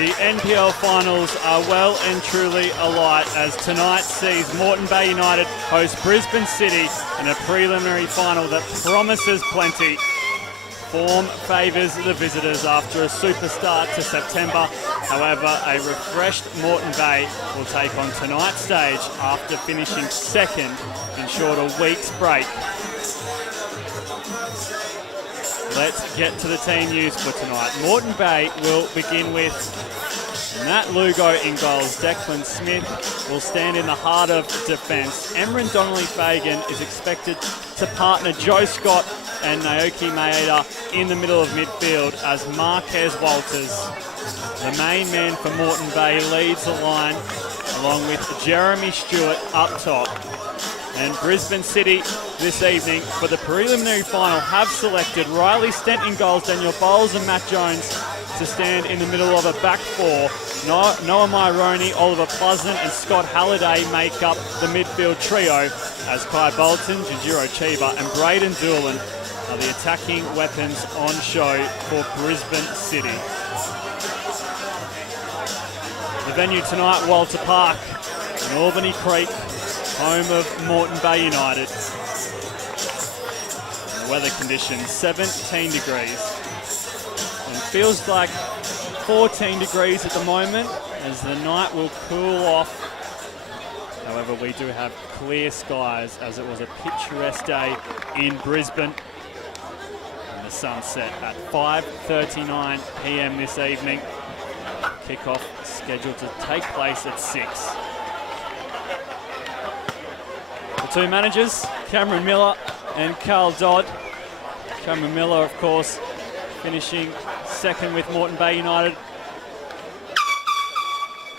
The NPL finals are well and truly alight as tonight sees Moreton Bay United host Brisbane City in a preliminary final that promises plenty. Form favours the visitors after a super start to September. However, a refreshed Moreton Bay will take on tonight's stage after finishing second in short a week's break. Let's get to the team news for tonight. Moreton Bay will begin with Matt Lugo in goals. Declan Smith will stand in the heart of defence. Emran Donnelly-Fagan is expected to partner Joe Scott and Naoki Maeda in the middle of midfield as Marquez Walters, the main man for Moreton Bay, leads the line along with Jeremy Stewart up top. And Brisbane City this evening for the preliminary final have selected Riley Stent in goals, Daniel Bowles and Matt Jones to stand in the middle of a back four. Noah Myroney, Oliver Pleasant and Scott Halliday make up the midfield trio as Kai Bolton, Jujiro Chiba and Braden Doolan are the attacking weapons on show for Brisbane City. The venue tonight, Walter Park in Albany Creek, home of Moreton Bay United. The weather conditions, 17 degrees. And it feels like 14 degrees at the moment as the night will cool off. However, we do have clear skies as it was a picturesque day in Brisbane. And the sunset at 5:39 p.m. this evening. Kickoff scheduled to take place at 6. The two managers, Cameron Miller and Carl Dodd. Cameron Miller, of course, finishing second with Moreton Bay United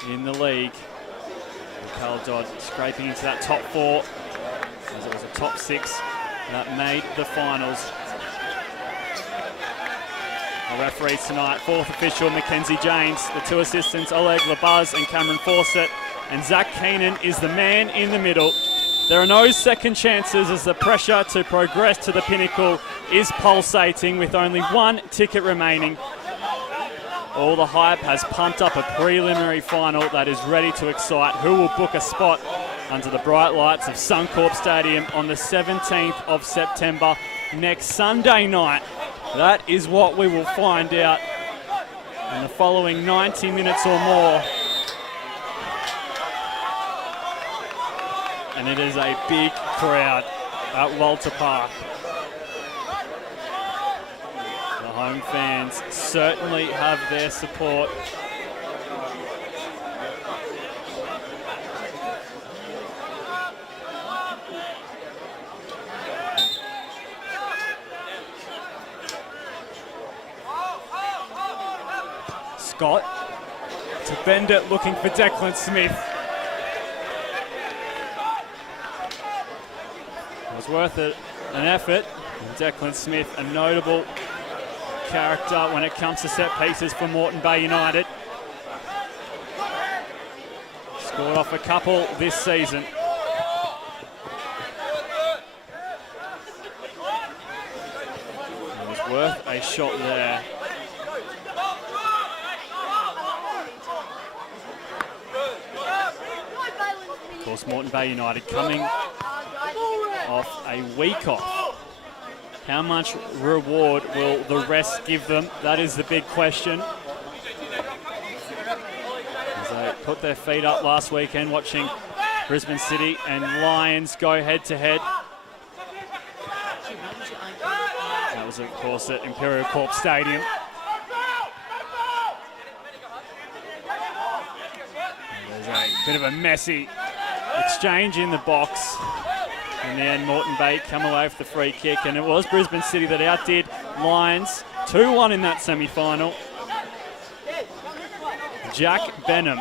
in the league. And Carl Dodd scraping into that top four as it was a top 6 that made the finals. Our referees tonight, fourth official Mackenzie James, the two assistants Oleg Labuz and Cameron Fawcett, and Zach Keenan is the man in the middle. There are no second chances as the pressure to progress to the pinnacle is pulsating with only one ticket remaining. All the hype has pumped up a preliminary final that is ready to excite. Who will book a spot under the bright lights of Suncorp Stadium on the 17th of September next Sunday night? That is what we will find out in the following 90 minutes or more. And it is a big crowd at Walter Park. The home fans certainly have their support. Scott to bend it, looking for Declan Smith. It was worth it, an effort. And Declan Smith, a notable character when it comes to set pieces for Moreton Bay United. Scored off a couple this season. It was worth a shot there. Of course, Moreton Bay United coming off a week off. How much reward will the rest give them? That is the big question. As they put their feet up last weekend watching Brisbane City and Lions go head to head. That was, of course, at Imperial Corp Stadium. And there's a bit of a messy exchange in the box. In the end, Moreton Bay come away with the free kick, and it was Brisbane City that outdid Lions 2-1 in that semi-final. Jack Benham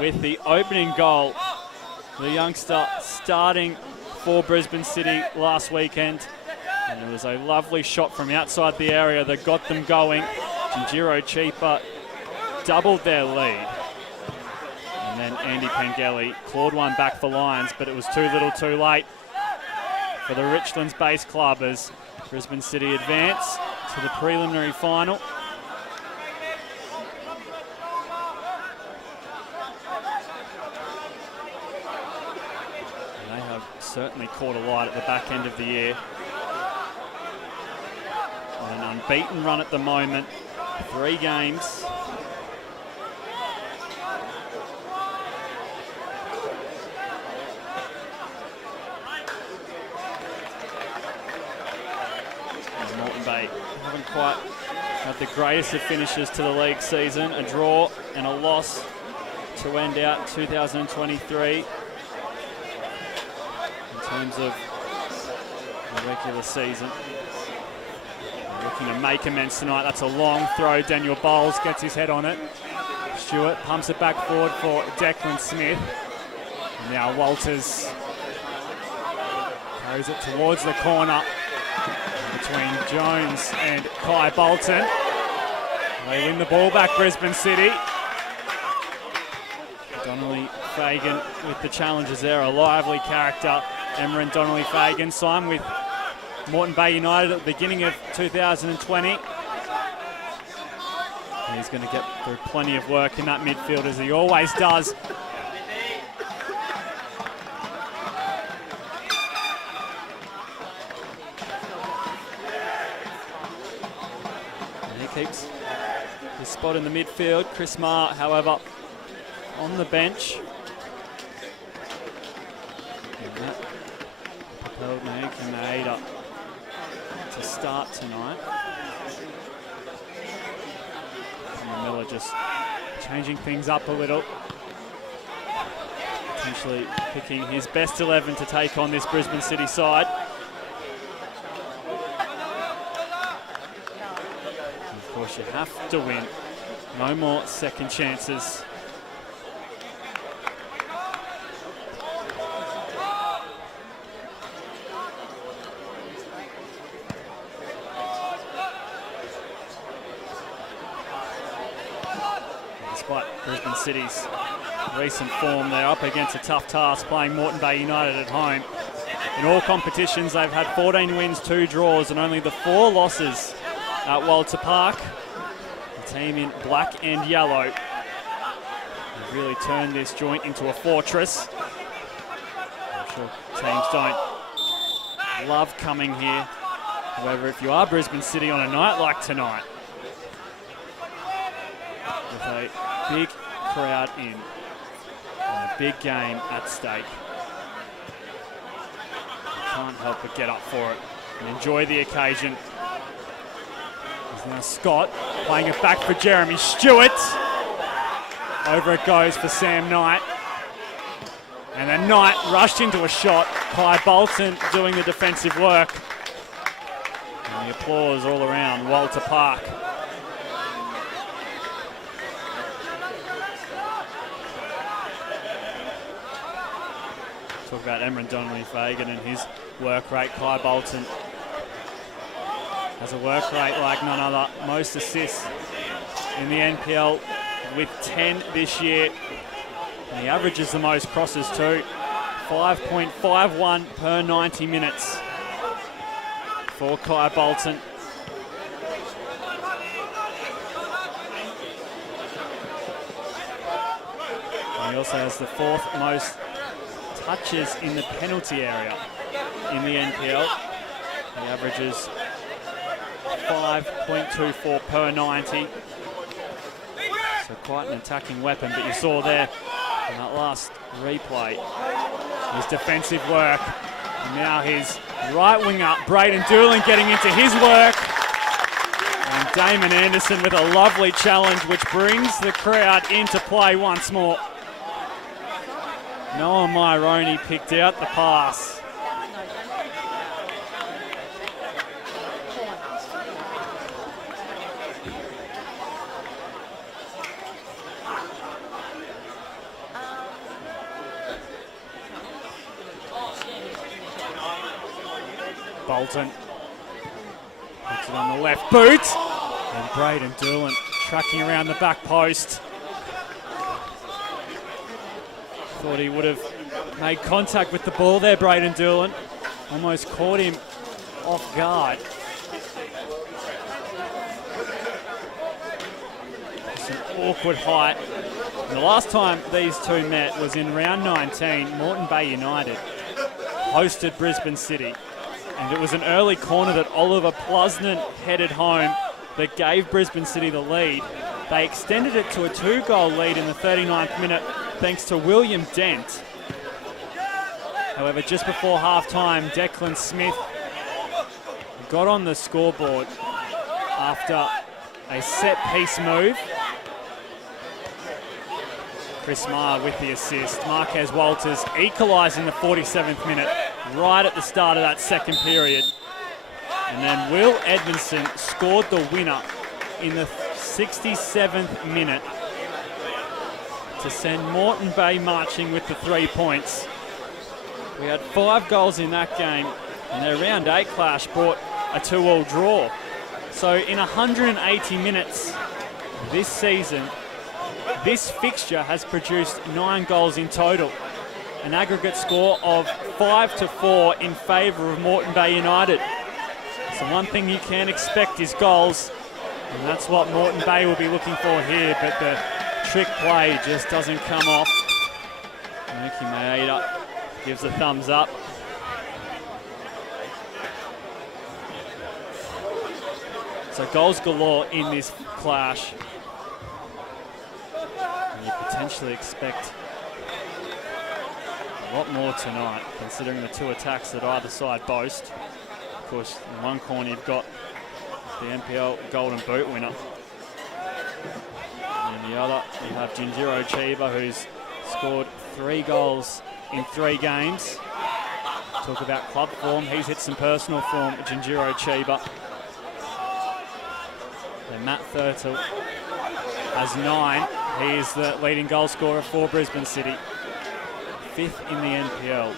with the opening goal. The youngster starting for Brisbane City last weekend. And it was a lovely shot from outside the area that got them going. Jujiro Chiba doubled their lead. And then Andy Pengelly clawed one back for Lions, but it was too little too late for the Richlands-based club as Brisbane City advance to the preliminary final. certainly caught a light at the back end of the year. On an unbeaten run at the moment, 3 games. And Moreton Bay haven't quite had the greatest of finishes to the league season. A draw and a loss to end out 2023 in terms of the regular season. They're looking to make amends tonight. That's a long throw. Daniel Bowles gets his head on it. Stewart pumps it back forward for Declan Smith. And now Walters carries it towards the corner between Jones and Kai Bolton. They win the ball back, Brisbane City. Donnelly Fagan with the challenges there, a lively character. Emran Donnelly Fagan signed with Moreton Bay United at the beginning of 2020. And he's going to get through plenty of work in that midfield, as he always does. And he keeps his spot in the midfield. Chris Marr, however, on the bench. And that propelled Naik and Naida to start tonight. And Miller just changing things up a little. Potentially picking his best 11 to take on this Brisbane City side. And of course, you have to win. No more second chances. Despite Brisbane City's recent form, they're up against a tough task playing Moreton Bay United at home. In all competitions, they've had 14 wins, 2 draws, and only the 4 losses at Walter Park. The team in black and yellow have really turned this joint into a fortress. I'm sure teams don't love coming here. However, if you are Brisbane City on a night like tonight, with a big crowd in and a big game at stake, you can't help but get up for it and enjoy the occasion. There's now Scott playing it back for Jeremy Stewart. Over it goes for Sam Knight. And then Knight rushed into a shot. Kai Bolton doing the defensive work. And the applause all around Walter Park. Talk about Emran Donnelly Fagan and his work rate. Kai Bolton has a work rate like none other. Most assists in the NPL with 10 this year. And he averages the most crosses too. 5.51 per 90 minutes for Kai Bolton. And he also has the 4th most touches in the penalty area in the NPL. He averages 5.24 per 90. So quite an attacking weapon, but you saw there in that last replay his defensive work. And now his right winger, Braden Doolan, getting into his work. And Damon Anderson with a lovely challenge, which brings the crowd into play once more. Noah Myroney picked out the pass. Bolton puts it on the left boot. And Braden Doolan tracking around the back post. Thought he would have made contact with the ball there, Braden Doolan. Almost caught him off guard. It's an awkward height. And the last time these two met was in round 19, Moreton Bay United hosted Brisbane City. And it was an early corner that Oliver Plusnan headed home that gave Brisbane City the lead. They extended it to a 2-goal lead in the 39th minute thanks to William Dent. However, just before half-time, Declan Smith got on the scoreboard after a set-piece move. Chris Meyer with the assist. Marquez Walters equalising the 47th minute right at the start of that second period. And then Will Edmondson scored the winner in the 67th minute to send Moreton Bay marching with the 3 points. We had 5 goals in that game, and their round 8 clash brought a 2-2 draw. So in 180 minutes this season, this fixture has produced 9 goals in total. An aggregate score of 5-4 in favour of Moreton Bay United. So one thing you can expect is goals, and that's what Moreton Bay will be looking for here, but the trick play just doesn't come off. Mookie Maeda gives a thumbs up. So goals galore in this clash. And you potentially expect a lot more tonight, considering the 2 attacks that either side boast. Of course, in one corner you've got the NPL Golden Boot winner. And in the other, you have Jinjiro Chiba, who's scored 3 goals in 3 games. Talk about club form. He's hit some personal form, Jinjiro Chiba. And Matt Thurtle has 9. He is the leading goal scorer for Brisbane City. 5th in the NPL.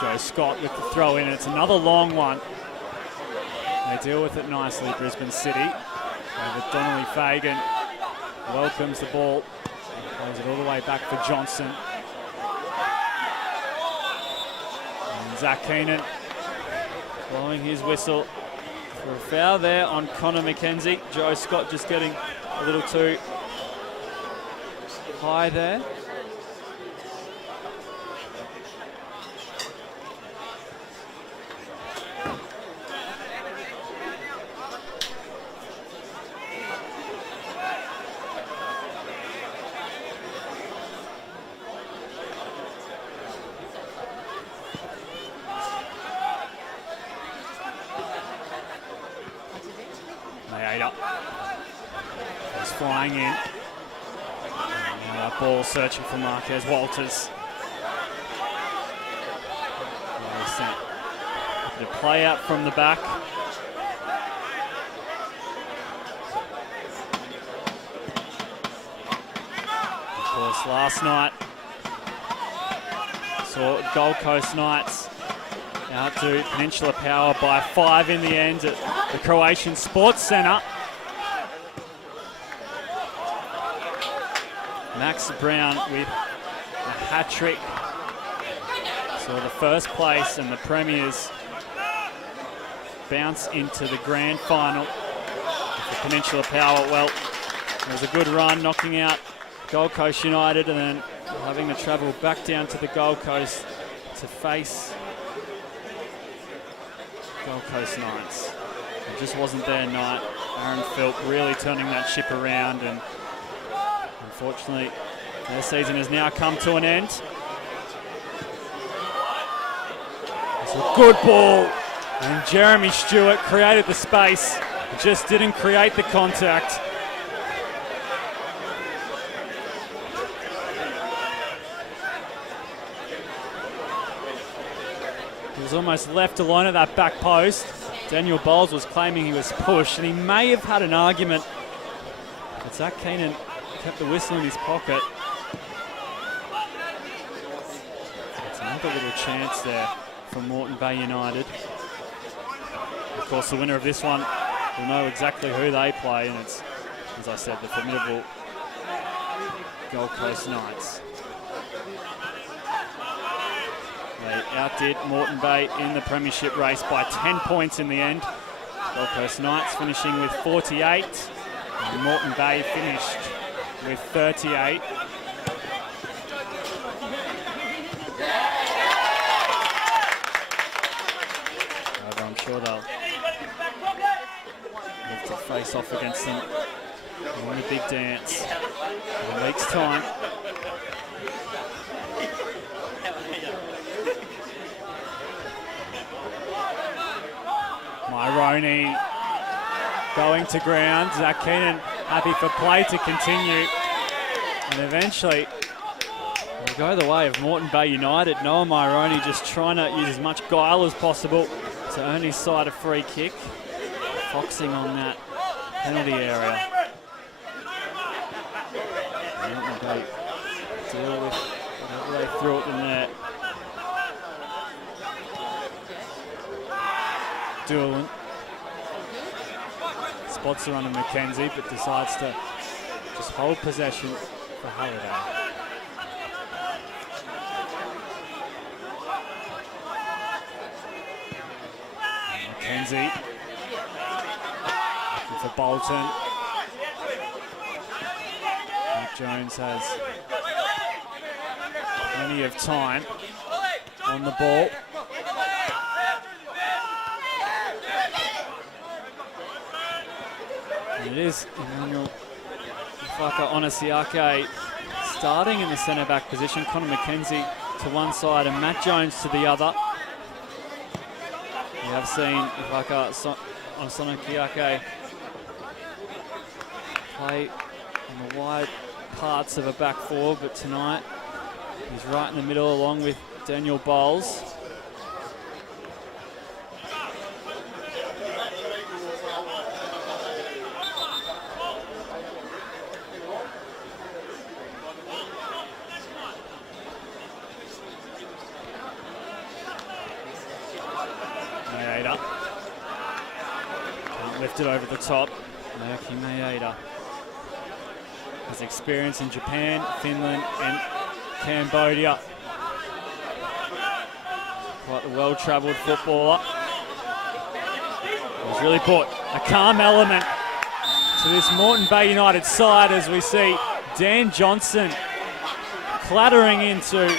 Joe Scott with the throw in. It's another long one. They deal with it nicely, Brisbane City. Over Donnelly Fagan welcomes the ball. Plays it all the way back for Johnson. And Zach Keenan blowing his whistle for a foul there on Connor McKenzie. Joe Scott just getting a little too high there. He's flying in. Now that ball searching for Marquez Walters. The play out from the back. Of course, last night saw Gold Coast Knights out to Peninsula Power by 5 in the end at the Croatian Sports Centre. Max Brown with a hat-trick. So the first place and the Premiers bounce into the grand final with the Peninsula Power. Well, it was a good run, knocking out Gold Coast United and then having to travel back down to the Gold Coast to face Gold Coast Knights. It just wasn't their night. Aaron Philp really turning that ship around, and unfortunately their season has now come to an end. It's a good ball, and Jeremy Stewart created the space, just didn't create the contact. He was almost left alone at that back post. Daniel Bowles was claiming he was pushed, and he may have had an argument, but Zach Keenan kept the whistle in his pocket. It's another little chance there for Moreton Bay United. Of course, the winner of this one will know exactly who they play, and it's, as I said, the formidable Gold Coast Knights. They outdid Moreton Bay in the premiership race by 10 points in the end. Gold Coast Knights finishing with 48. And Moreton Bay finished with 38. However, I'm sure they'll look to face off against them in the big dance in a week's time. Myroney going to ground. Zach Keenan happy for play to continue. And eventually, it'll go the way of Moreton Bay United. Noah Myroney just trying to use as much guile as possible to earn his side a free kick. Foxing on that penalty area. Moreton Bay deal with whatever they threw at them there. Doolan spots the run of McKenzie, but decides to just hold possession for Halliday. McKenzie looking for Bolton. Matt Jones has plenty of time on the ball. And it is Emmanuel Onasiake starting in the centre-back position. Connor McKenzie to one side and Matt Jones to the other. We have seen Onasiake play on the wide parts of a back four, but tonight he's right in the middle along with Daniel Bowles. Lifted over the top. Naoki Maeda has experience in Japan, Finland and Cambodia. Quite a well-travelled footballer. He's really brought a calm element to this Moreton Bay United side as we see Dan Johnson clattering into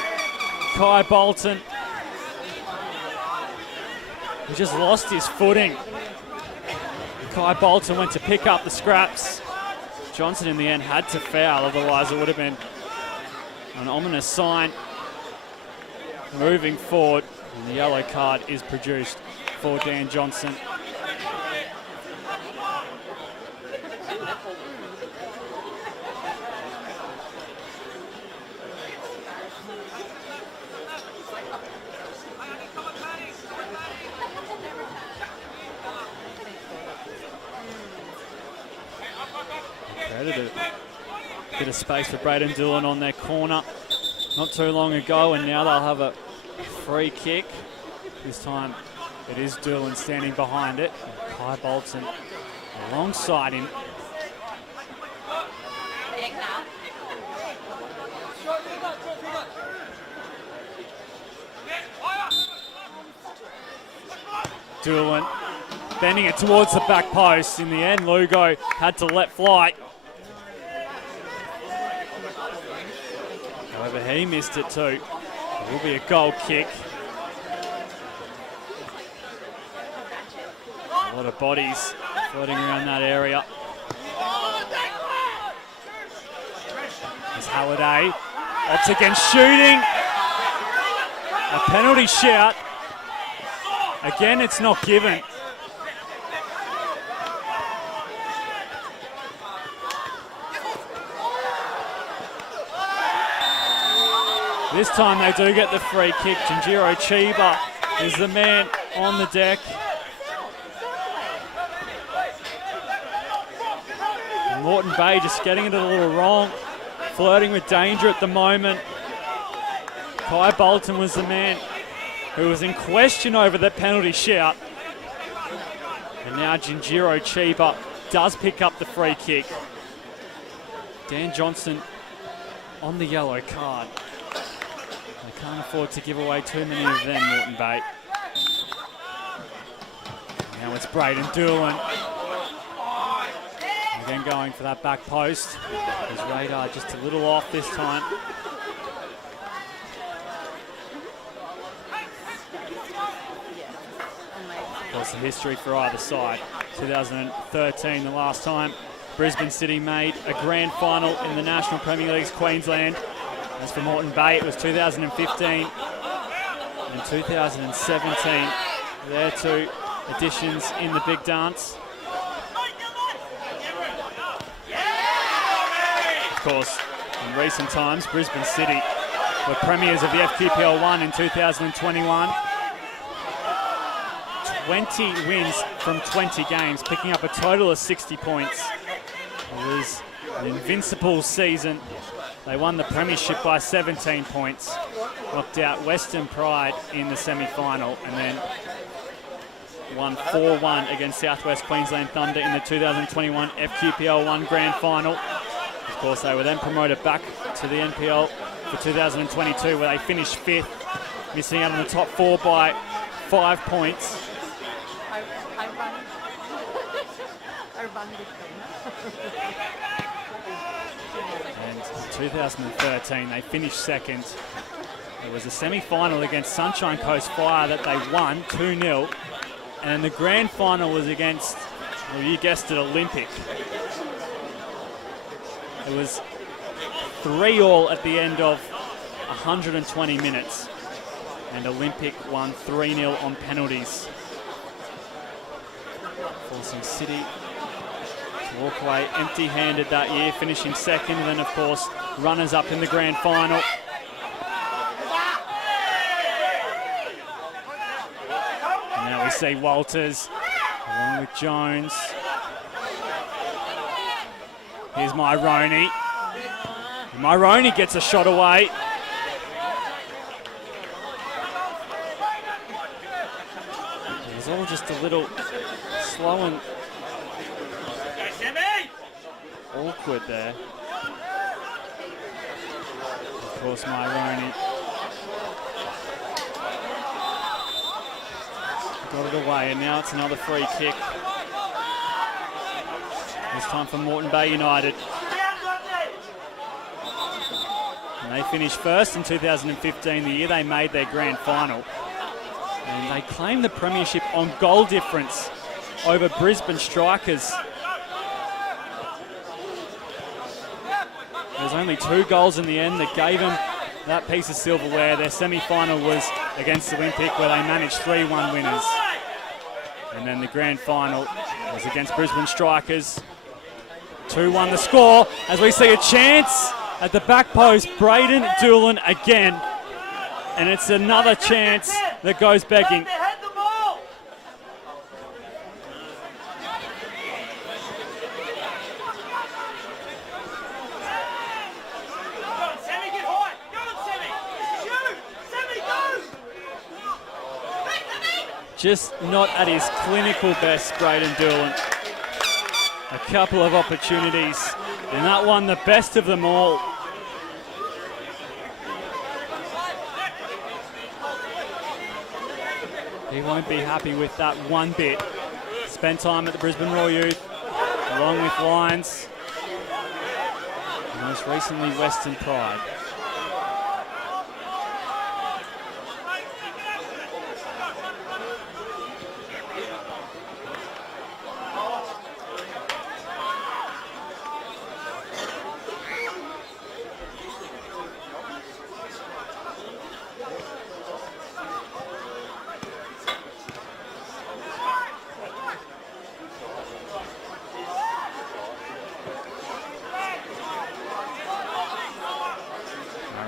Kai Bolton. He just lost his footing. Kai Bolton went to pick up the scraps. Johnson in the end had to foul, otherwise it would have been an ominous sign moving forward. And the yellow card is produced for Dan Johnson. A bit of space for Braden Doolan on their corner not too long ago, and now they'll have a free kick. This time it is Doolan standing behind it. And Kai Bolton alongside him. Doolan bending it towards the back post. In the end, Lugo had to let fly. However, he missed it too. It will be a goal kick. A lot of bodies floating around that area. There's Halliday. Opts against shooting. A penalty shout. Again, it's not given. This time they do get the free kick. Jinjiro Chiba is the man on the deck. And Moreton Bay just getting it a little wrong. Flirting with danger at the moment. Kai Bolton was the man who was in question over that penalty shout. And now Jinjiro Chiba does pick up the free kick. Dan Johnson on the yellow card. They can't afford to give away too many of them, Moreton Bay. Now it's Braden Doolan. Again going for that back post. His radar just a little off this time. Of course, the history for either side. 2013, the last time Brisbane City made a grand final in the National Premier League's Queensland. As for Moreton Bay, it was 2015 and 2017. Their two editions in the big dance. Of course, in recent times, Brisbane City were premiers of the FQPL 1 in 2021. 20 wins from 20 games, picking up a total of 60 points. It was an invincible season. They won the premiership by 17 points, knocked out Western Pride in the semi-final, and then won 4-1 against Southwest Queensland Thunder in the 2021 FQPL 1 grand final. Of course, they were then promoted back to the NPL for 2022, where they finished 5th, missing out on the top 4 by 5 points. And in 2013, they finished 2nd. It was a semi-final against Sunshine Coast Fire that they won 2-0. And the grand final was against, well, you guessed it, Olympic. It was 3-3 at the end of 120 minutes. And Olympic won 3-0 on penalties, forcing City to walk away empty-handed that year, finishing 2nd, and then, of course, runners-up in the grand final. And now we see Walters along with Jones. Here's Myroney. Myroney gets a shot away. It was all just a little slow and awkward there. Of course, Myroney got it away, and now it's another free kick. This time for Moreton Bay United. And they finished 1st in 2015, the year they made their grand final. And they claimed the premiership on goal difference over Brisbane Strikers. There was only 2 goals in the end that gave them that piece of silverware. Their semi-final was against Olympic, where they managed 3-1 winners. And then the grand final was against Brisbane Strikers. 2-1 the score, as we see a chance at the back post. Braden Doolan again. And it's another chance that goes begging. Just not at his clinical best, Braden Doolan. A couple of opportunities, and that one the best of them all. He won't be happy with that one bit. Spent time at the Brisbane Royal Youth, along with Lions, and most recently Western Pride.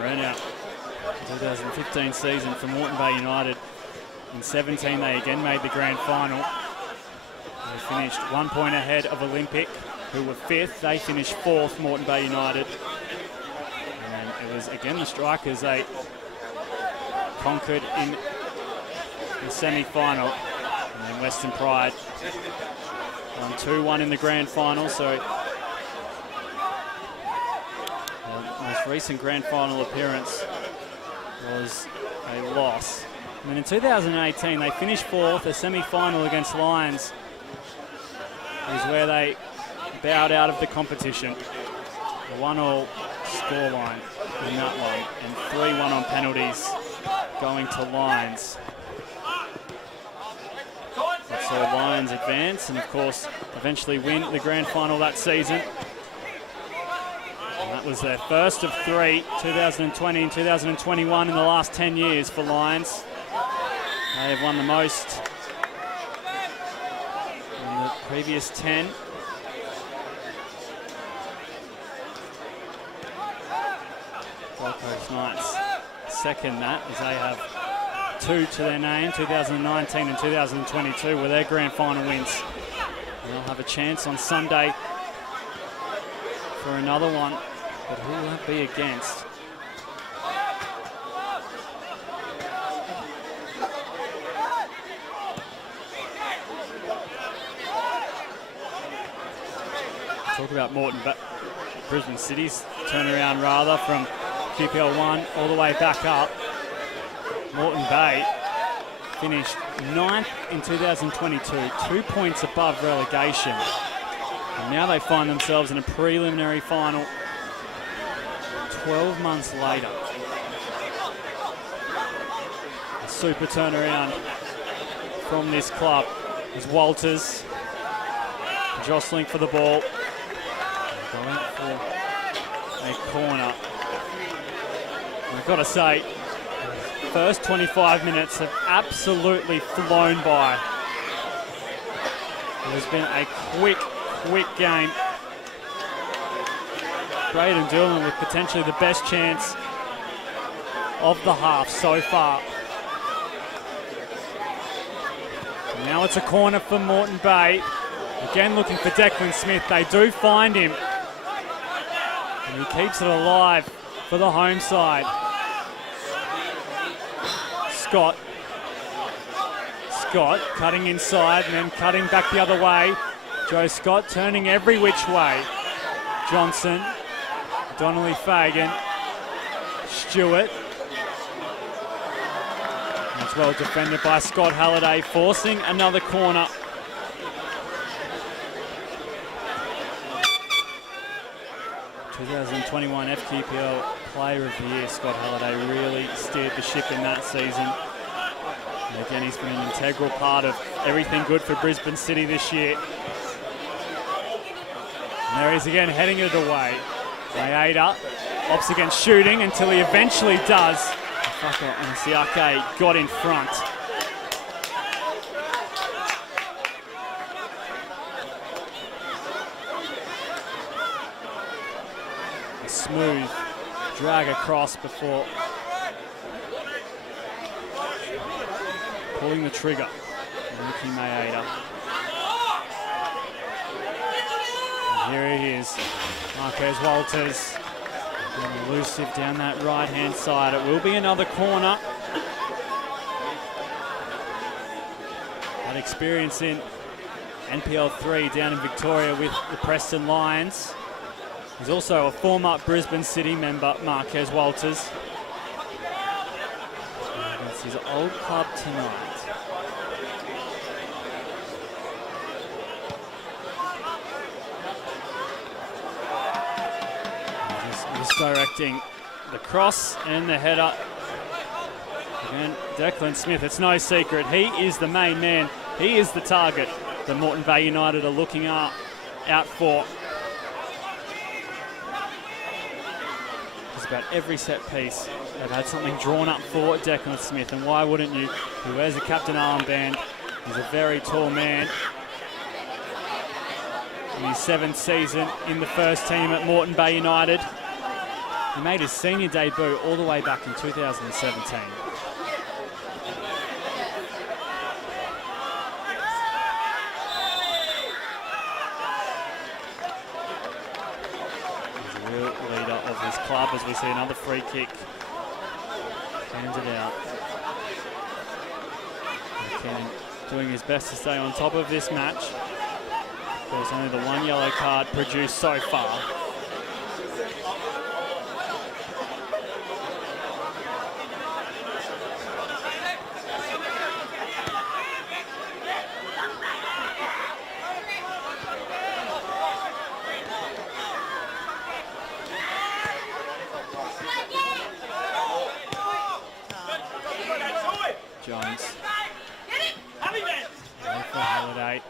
Out. 2015 season for Moreton Bay United. In 17, they again made the grand final. They finished 1 point ahead of Olympic, who were 5th. They finished 4th, Moreton Bay United. And it was again the Strikers they conquered in the semi-final. And then Western Pride won 2-1 in the grand final. So most recent grand final appearance was a loss. And then in 2018, they finished 4th, a semi-final against Lions is where they bowed out of the competition. A 1-1 scoreline in that one, and 3-1 on penalties going to Lions. That saw Lions advance and, of course, eventually win the grand final that season. And that was their first of 3, 2020 and 2021 in the last 10 years for Lions. They have won the most in the previous 10. Gold Coast Knights second that, as they have 2 to their name, 2019 and 2022 were their grand final wins. And they'll have a chance on Sunday for another one, but who will that be against? Talk about Moreton, but Brisbane City's turnaround rather from QPL 1 all the way back up. Moreton Bay finished 9th in 2022, 2 points above relegation. And now they find themselves in a preliminary final 12 months later. A super turnaround from this club as Walters jostling for the ball. Going for a corner. I've got to say, first 25 minutes have absolutely flown by. It has been a quick game. Braden Doolan with potentially the best chance of the half so far. Now it's a corner for Moreton Bay. Again looking for Declan Smith. They do find him. And he keeps it alive for the home side. Scott cutting inside and then cutting back the other way. Joe Scott turning every which way. Johnson, Donnelly Fagan, Stewart. That's well defended by Scott Halliday, forcing another corner. '21 FQPL Player of the Year, Scott Halliday really steered the ship in that season. And again, he's been an integral part of everything good for Brisbane City this year. And there he is again, heading it away. Maeda opts against shooting until he eventually does. And Siake got in front. A smooth drag across before pulling the trigger. Ricky Maeda. And here he is, Marquez Walters. And elusive down that right-hand side. It will be another corner. That experience in NPL 3 down in Victoria with the Preston Lions. He's also a former Brisbane City member, Marquez Walters. Against his old club tonight. Misdirecting the cross and the header. And Declan Smith, it's no secret, he is the main man. He is the target that Moreton Bay United are looking out for. Just about every set piece, they've had something drawn up for Declan Smith, and why wouldn't you? He wears a captain armband. He's a very tall man. In his 7th season in the first team at Moreton Bay United. He made his senior debut all the way back in 2017. He's a real leader of his club as we see another free kick handed out. McKinnon doing his best to stay on top of this match. Of course, only the one yellow card produced so far. Jones. Away for Halliday.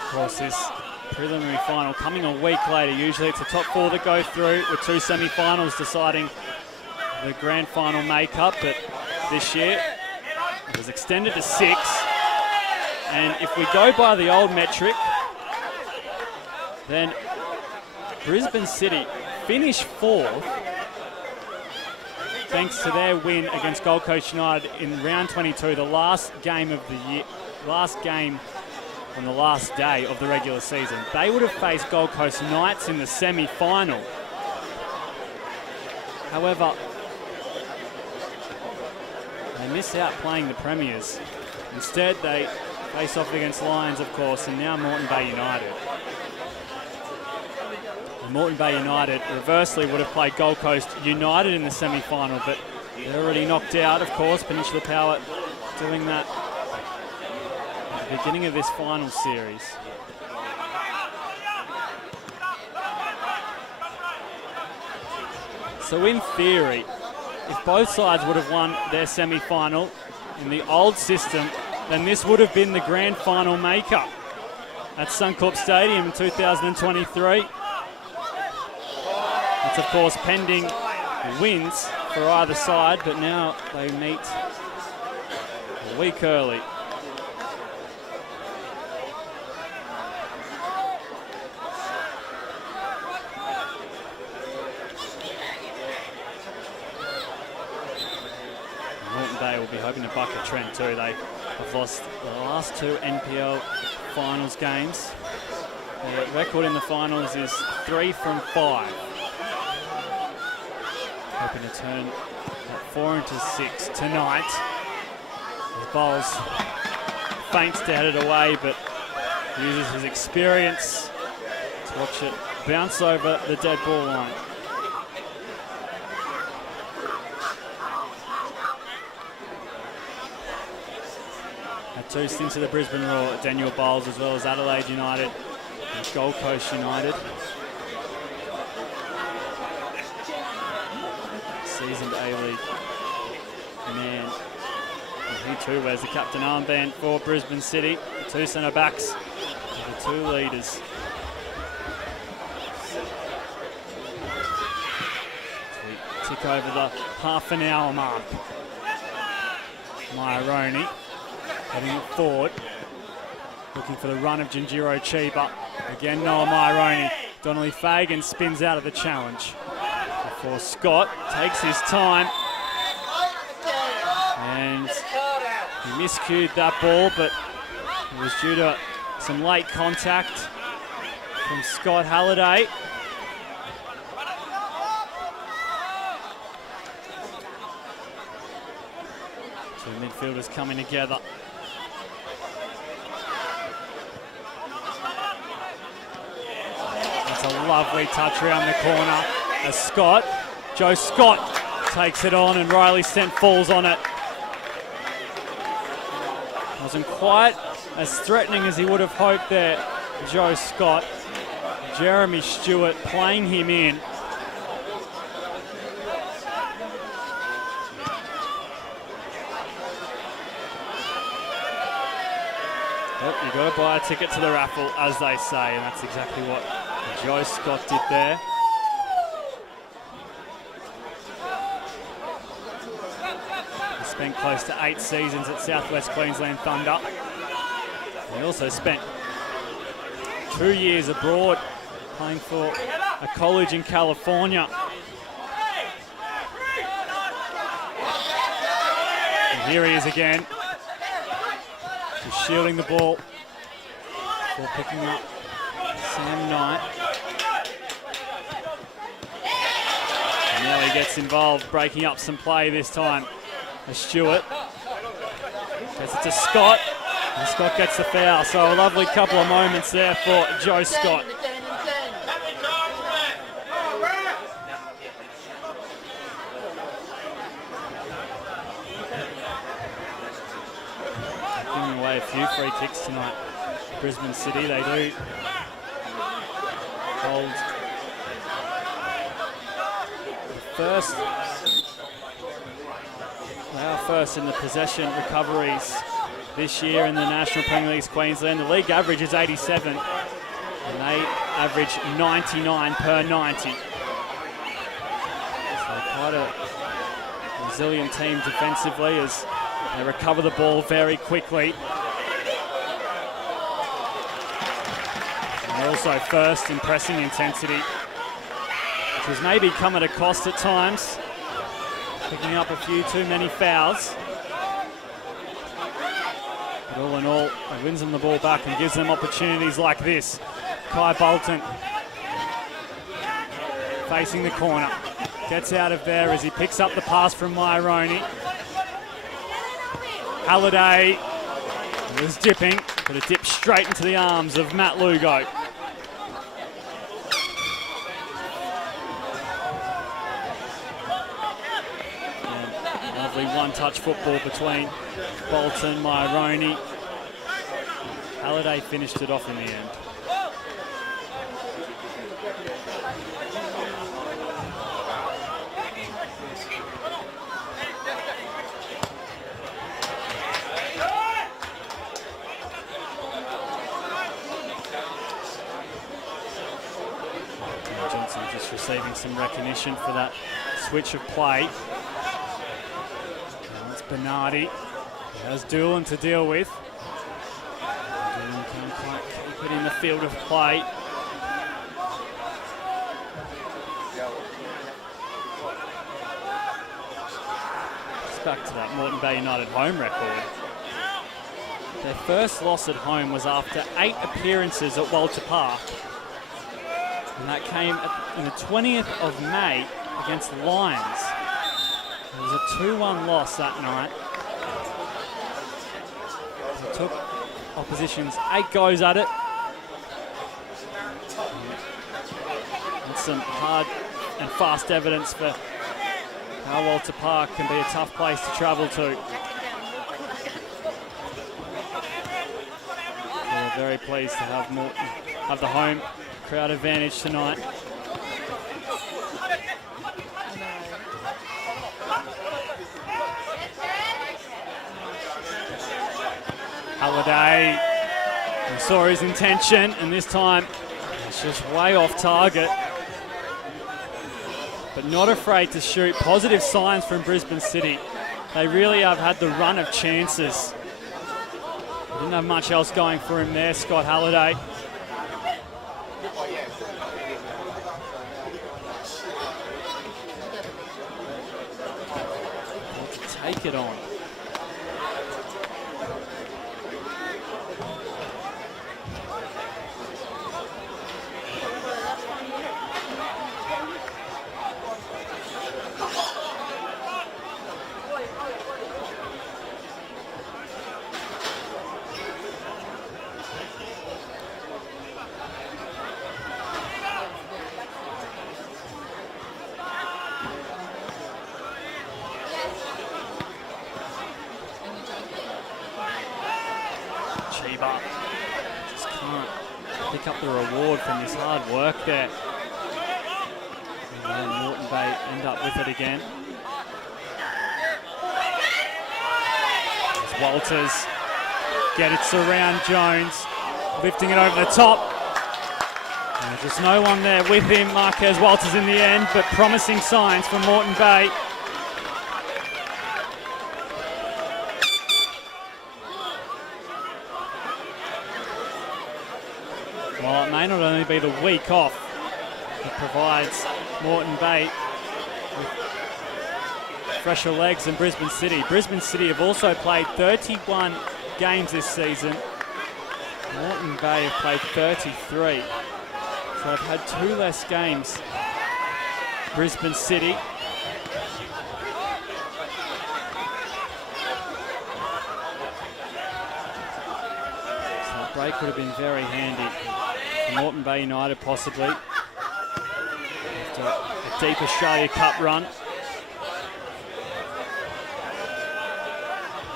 Of course, this preliminary final coming a week later. Usually it's the top 4 that go through, with 2 semi-finals deciding the grand final makeup, but this year it was extended to 6. And if we go by the old metric, then Brisbane City finished 4th thanks to their win against Gold Coast United in round 22, the last game of the year, last game on the last day of the regular season. They would have faced Gold Coast Knights in the semi-final. However, they miss out playing the Premiers. Instead, they face off against Lions, of course, and now Moreton Bay United. And Moreton Bay United, reversely, would have played Gold Coast United in the semi-final, but they're already knocked out, of course. Peninsula Power doing that at the beginning of this final series. So in theory, if both sides would have won their semi-final in the old system, then this would have been the grand final makeup at Suncorp Stadium in 2023. It's of course pending wins for either side, but now they meet a week early. They will be hoping to buck a trend too. They have lost the last 2 NPL finals games. Their record in the finals is 3 from 5. Hoping to turn that 4 into 6 tonight. The Bowles feints to head it away, but uses his experience to watch it bounce over the dead ball line. Had 2 stints of the Brisbane Roar, Daniel Bowles, as well as Adelaide United and Gold Coast United. Seasoned A-League man. And he too wears the captain armband for Brisbane City. The 2 centre backs, the 2 leaders. We tick over the half an hour mark. Myroney heading it forward, looking for the run of Jinjiro Chiba. Again, Noah Myroney. Donnelly Fagan spins out of the challenge before Scott takes his time. And he miscued that ball, but it was due to some late contact from Scott Halliday. Two midfielders coming together. It's a lovely touch around the corner as Joe Scott takes it on, and Riley Stent falls on it. Wasn't quite as threatening as he would have hoped there, Joe Scott. Jeremy Stewart playing him in. Well, you've got to buy a ticket to the raffle, as they say, and that's exactly what Joe Scott did there. He spent close to 8 seasons at Southwest Queensland Thunder. He also spent 2 years abroad playing for a college in California. And here he is again, just shielding the ball before picking up Sam Knight. And now he gets involved, breaking up some play this time. Stewart gets it to Scott, and Scott gets the foul. So a lovely couple of moments there for Joe Scott. Giving away a few free kicks tonight. Brisbane City, they do hold first. They are first in the possession recoveries this year in the National Premier League Queensland. The league average is 87, and they average 99 per 90. So quite a resilient team defensively as they recover the ball very quickly. And they're also first in pressing intensity, which has maybe come at a cost at times, picking up a few too many fouls. But all in all, it wins them the ball back and gives them opportunities like this. Kai Bolton facing the corner. Gets out of there as he picks up the pass from Myroney. Halliday was dipping, but it dipped straight into the arms of Matt Lugo. Lovely one-touch football between Bolton and Myroney. Halliday finished it off in the end. Johnson just receiving some recognition for that switch of play. Bernardi has Doolan to deal with. Doolan can't quite keep it in the field of play. It's back to that Moreton Bay United home record. Their first loss at home was after 8 appearances at Walter Park. And that came in the 20th of May against the Lions. It was a 2-1 loss that night. It took opposition's 8 goes at it. And some hard and fast evidence for how Walter Park can be a tough place to travel to. We're very pleased to have Moreton have the home crowd advantage tonight. Halliday, he saw his intention, and this time it's just way off target. But not afraid to shoot. Positive signs from Brisbane City. They really have had the run of chances. Didn't have much else going for him there, Scott Halliday. To take it on. Just can't pick up the reward from his hard work there. And then Moreton Bay end up with it again. As Walters get it around Jones, lifting it over the top. And there's just no one there with him. Marquez Walters in the end, but promising signs from Moreton Bay. Well, it may not only be the week off that provides Moreton Bay with fresher legs than Brisbane City. Brisbane City have also played 31 games this season. Moreton Bay have played 33. So they've had 2 less games. Brisbane City. So a break would have been very handy. Moreton Bay United possibly. After a deep Australia Cup run.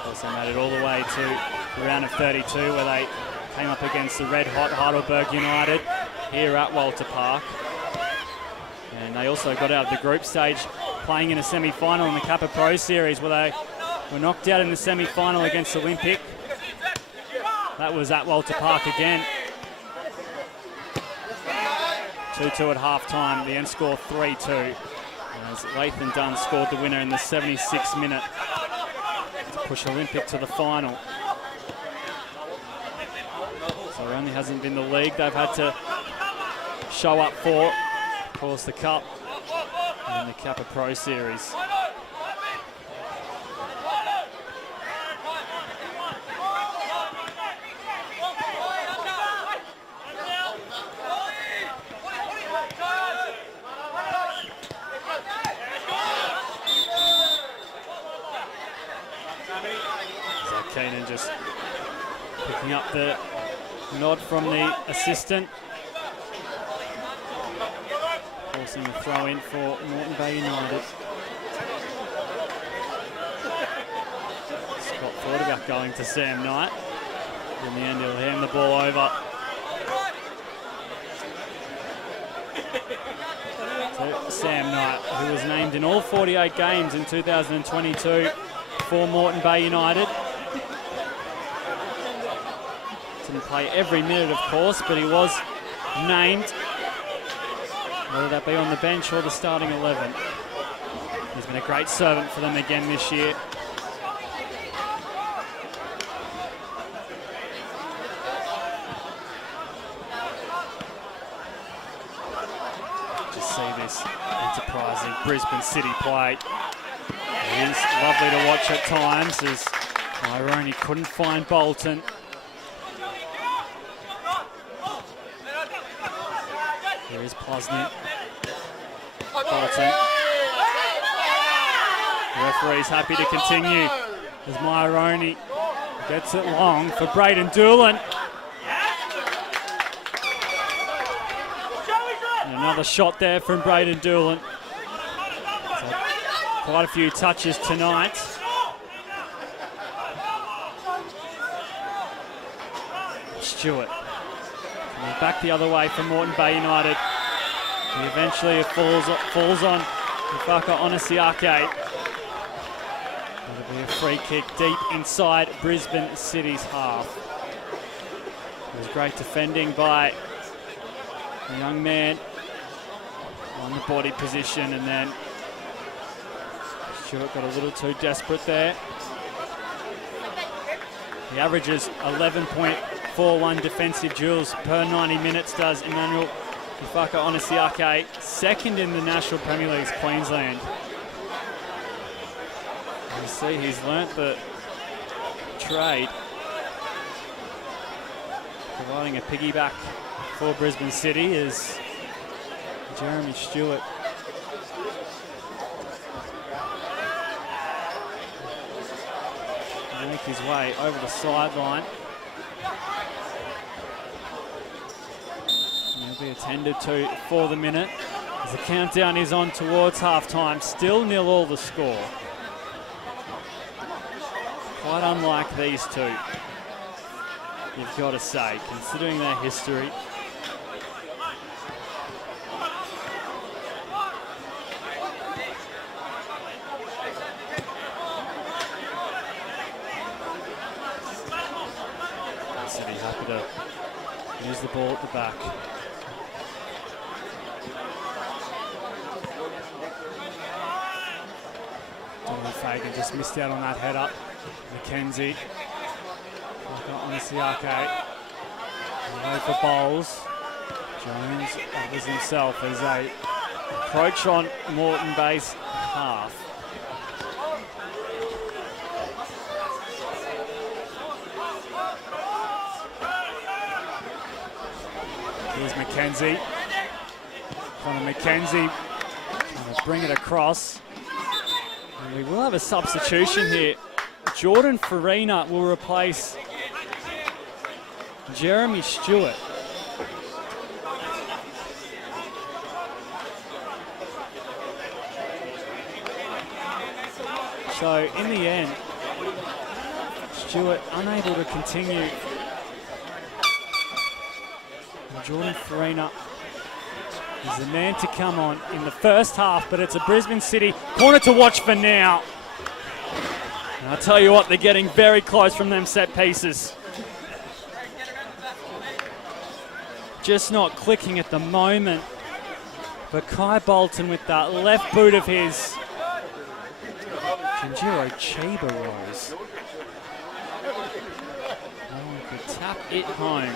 Also made it all the way to the round of 32 where they came up against the red-hot Heidelberg United here at Walter Park. And they also got out of the group stage playing in a semi-final in the Kappa Pro Series where they were knocked out in the semi-final against Olympic. That was at Walter Park again. 2-2 at half-time, the end score 3-2. As Lathan Dunn scored the winner in the 76th minute to push Olympic to the final. So it only hasn't been the league they've had to show up for. Of course, the Cup and the Kappa Pro Series. Keenan just picking up the nod from the assistant. Forcing a throw in for Moreton Bay United. Scott thought about going to Sam Knight. In the end, he'll hand the ball over to Sam Knight, who was named in all 48 games in 2022 for Moreton Bay United. Didn't play every minute, of course, but he was named, whether that be on the bench or the starting 11. He's been a great servant for them again this year. Just see this enterprising Brisbane City play. It is lovely to watch at times as Ironi couldn't find Bolton. Here is Posnick. Bolton. The referee's happy to continue as Myroney gets it long for Braden Doolan. And another shot there from Braden Doolan. So quite a few touches tonight. Stewart. Coming back the other way from Moreton Bay United. He eventually falls on Ifaka Onasiake. It'll be a free kick deep inside Brisbane City's half. It was great defending by the young man on the body position, and then Stewart got a little too desperate there. He averages 11.41 defensive duels per 90 minutes, does Emmanuel Ifaka Onasiake, second in the National Premier League's Queensland. You see he's learnt the trade, providing a piggyback for Brisbane City is Jeremy Stewart. Make his way over the sideline. He'll be attended to for the minute as the countdown is on towards half-time. Still 0-0 the score. Quite unlike these two, you've got to say, considering their history. City's happy to use the ball at the back. Dylan Fagan just missed out on that header. McKenzie. Onasiake. Away for Bowles. Jones offers himself as a approach on Moreton Bay's half. Here's McKenzie. Connor McKenzie trying to bring it across. And we will have a substitution here. Jordan Farina will replace Jeremy Stewart. So in the end, Stewart unable to continue. And Jordan Farina He's the man to come on in the first half, but it's a Brisbane City corner to watch for now. And I'll tell you what, they're getting very close from them set pieces. Just not clicking at the moment. But Kai Bolton with that left boot of his. Jinjiro Chiba rose. Oh, could tap it home.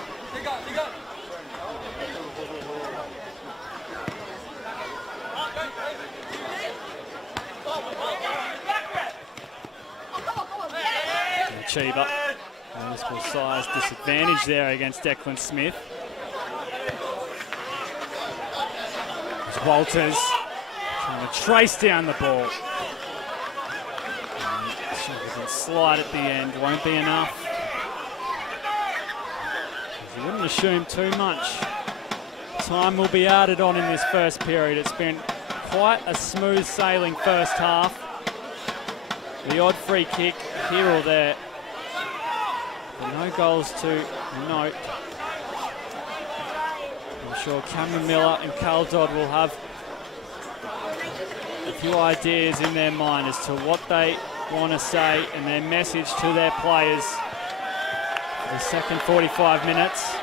Chiba. Noticeable size disadvantage there against Declan Smith. There's Walters trying to trace down the ball. And slide at the end, won't be enough. You wouldn't assume too much. Time will be added on in this first period. It's been quite a smooth sailing first half. The odd free kick here or there. But no goals to note. I'm sure Cameron Miller and Carl Dodd will have a few ideas in their mind as to what they want to say and their message to their players for the second 45 minutes.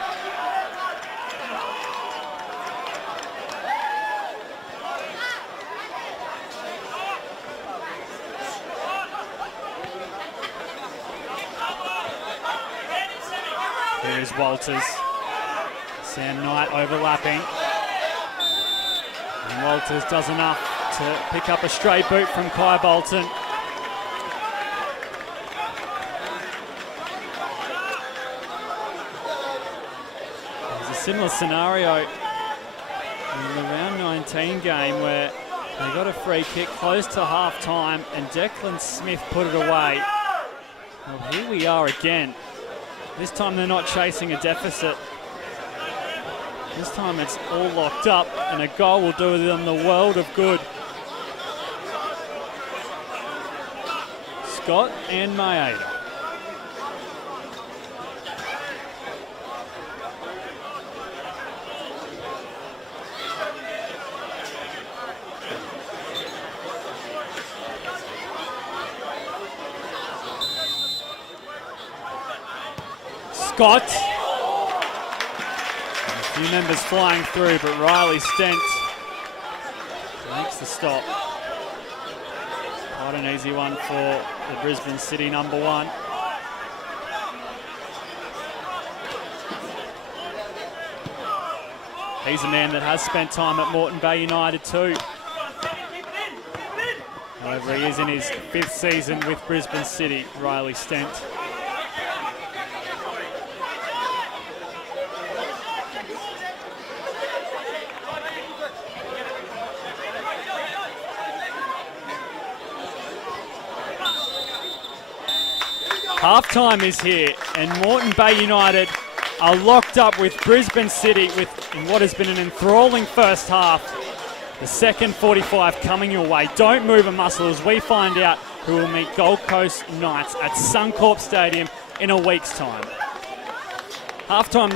Here's Walters. Sam Knight overlapping. And Walters does enough to pick up a stray boot from Kai Bolton. There's a similar scenario in the round 19 game where they got a free kick close to half time and Declan Smith put it away. Well, here we are again. This time they're not chasing a deficit. This time it's all locked up and a goal will do them the world of good. Scott and Maeda. Scott. A few members flying through, but Riley Stent makes the stop. Quite an easy one for the Brisbane City number one. He's a man that has spent time at Moreton Bay United too. However, he is in his 5th season with Brisbane City, Riley Stent. Half-time is here, and Moreton Bay United are locked up with Brisbane City in what has been an enthralling first half. The second 45 coming your way. Don't move a muscle as we find out who will meet Gold Coast Knights at Suncorp Stadium in a week's time. Half-time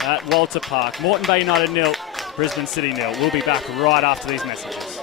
at Walter Park. Moreton Bay United 0, Brisbane City 0. We'll be back right after these messages.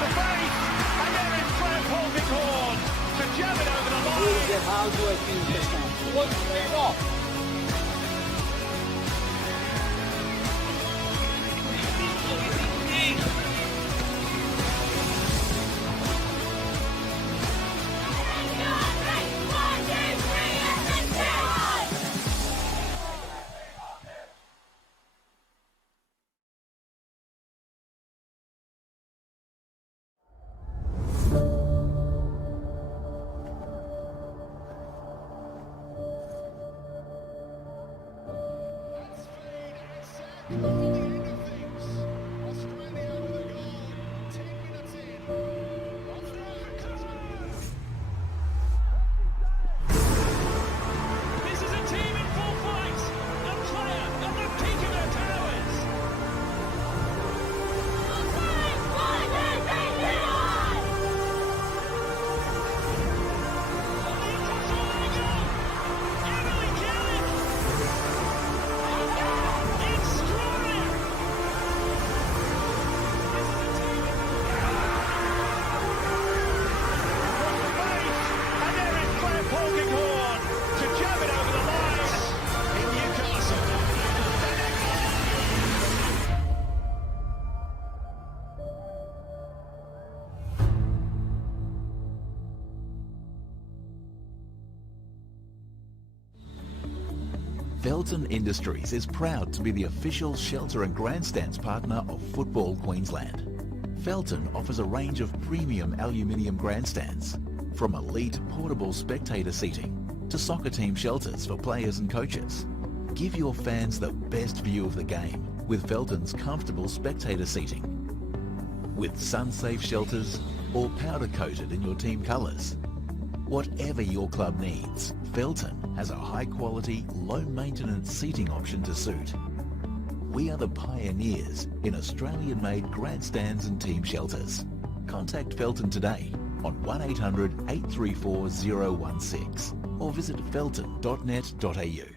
the face, and there is Claire Polkinghorn to jam it over the line. The hard working person. What's going on? Felton Industries is proud to be the official shelter and grandstands partner of Football Queensland. Felton offers a range of premium aluminium grandstands, from elite portable spectator seating to soccer team shelters for players and coaches. Give your fans the best view of the game with Felton's comfortable spectator seating. With sun-safe shelters or powder-coated in your team colours. Whatever your club needs, Felton has a high-quality, low-maintenance seating option to suit. We are the pioneers in Australian-made grandstands and team shelters. Contact Felton today on 1800 834 016 or visit felton.net.au.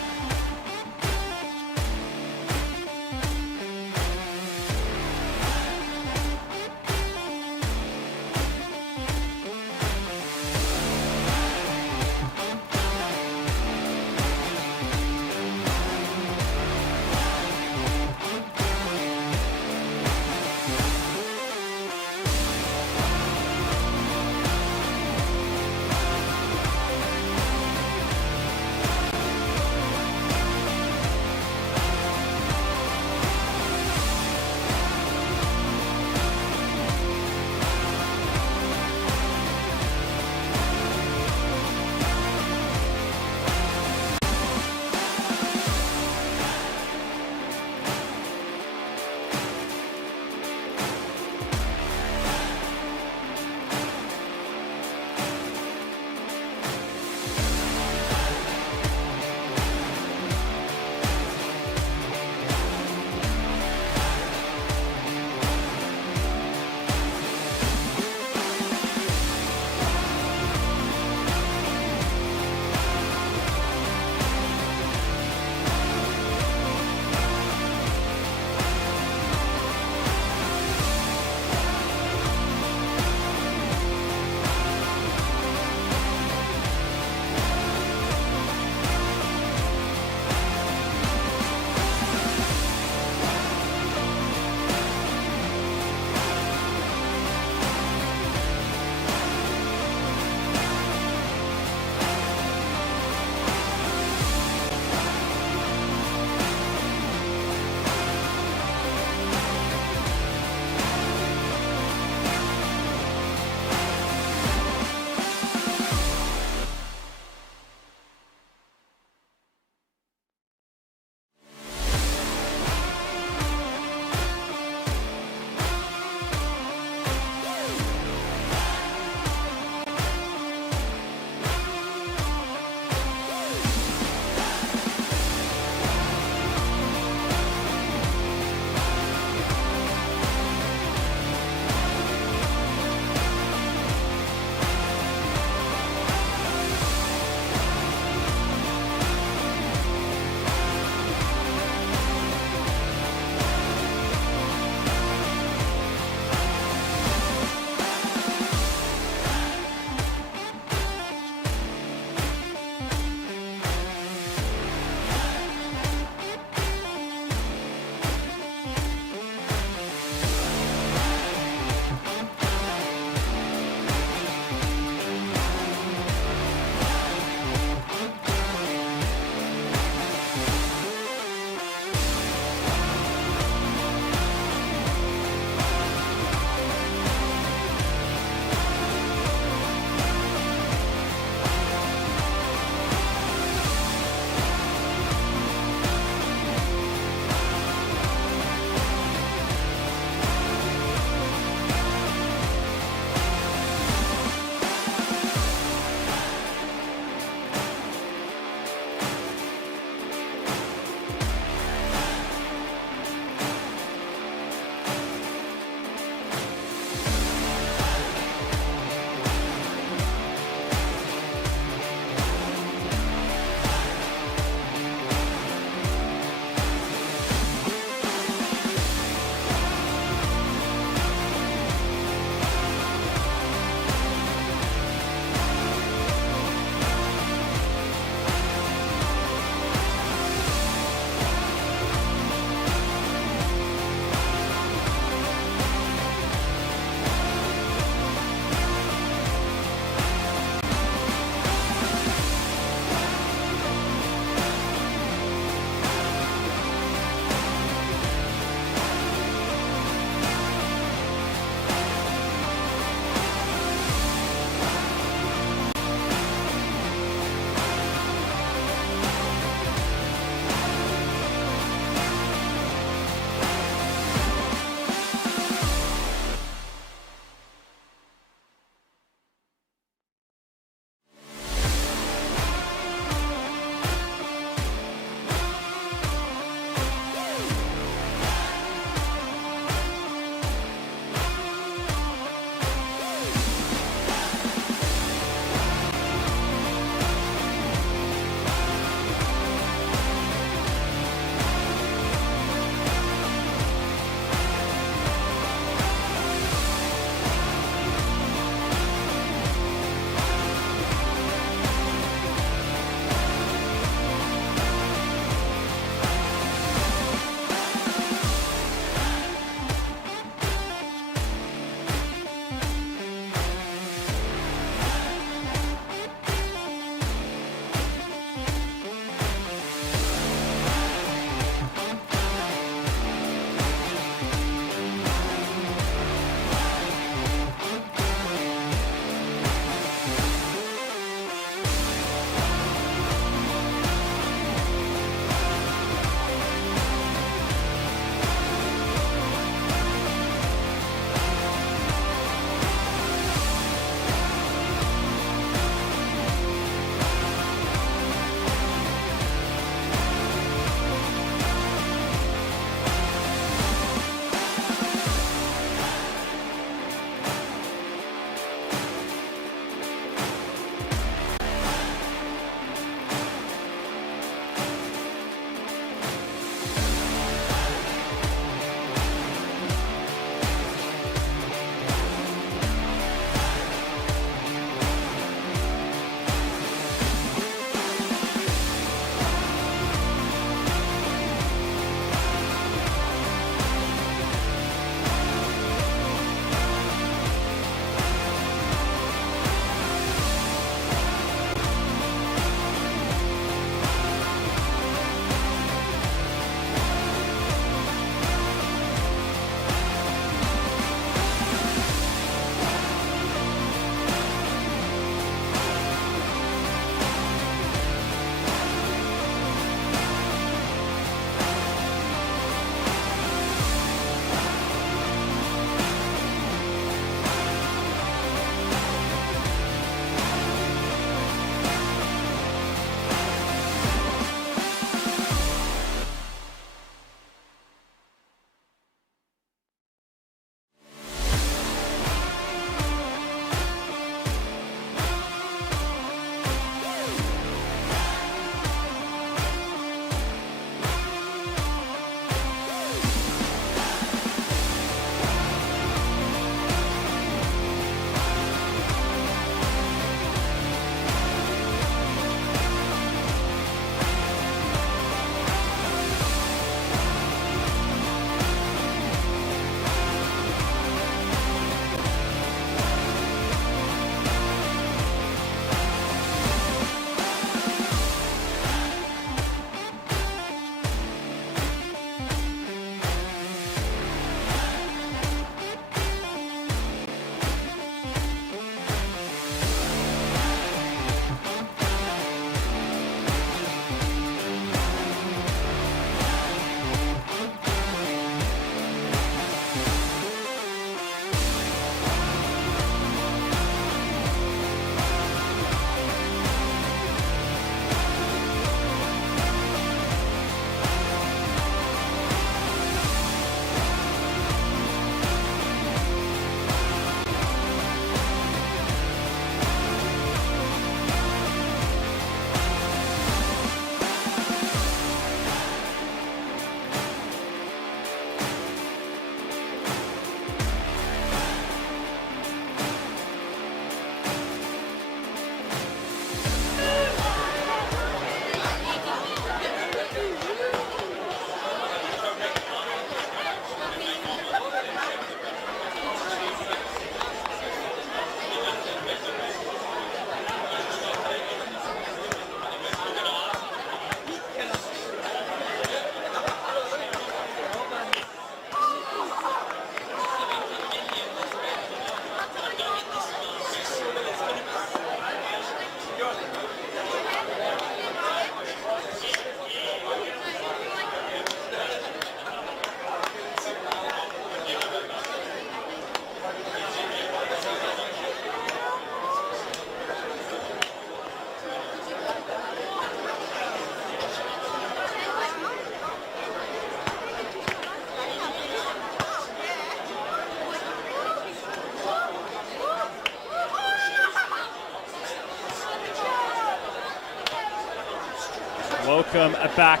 Welcome back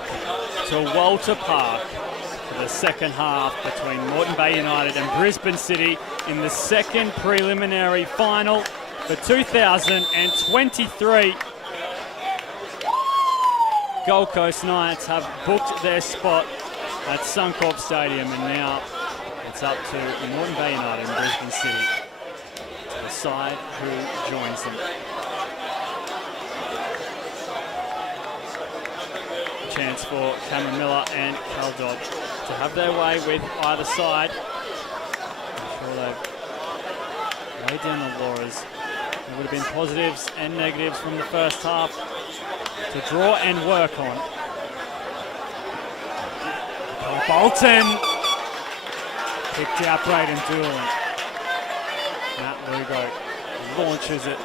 to Walter Park for the second half between Moreton Bay United and Brisbane City in the second preliminary final for 2023. Gold Coast Knights have booked their spot at Suncorp Stadium, and now it's up to Moreton Bay United and Brisbane City to decide who joins them. Chance for Cameron Miller and Cal Dodd to have their way with either side. I'm sure they've laid down the laurels. There would have been positives and negatives from the first half to draw and work on. Bolton picked out Braden Doolan. Matt Lugo launches it.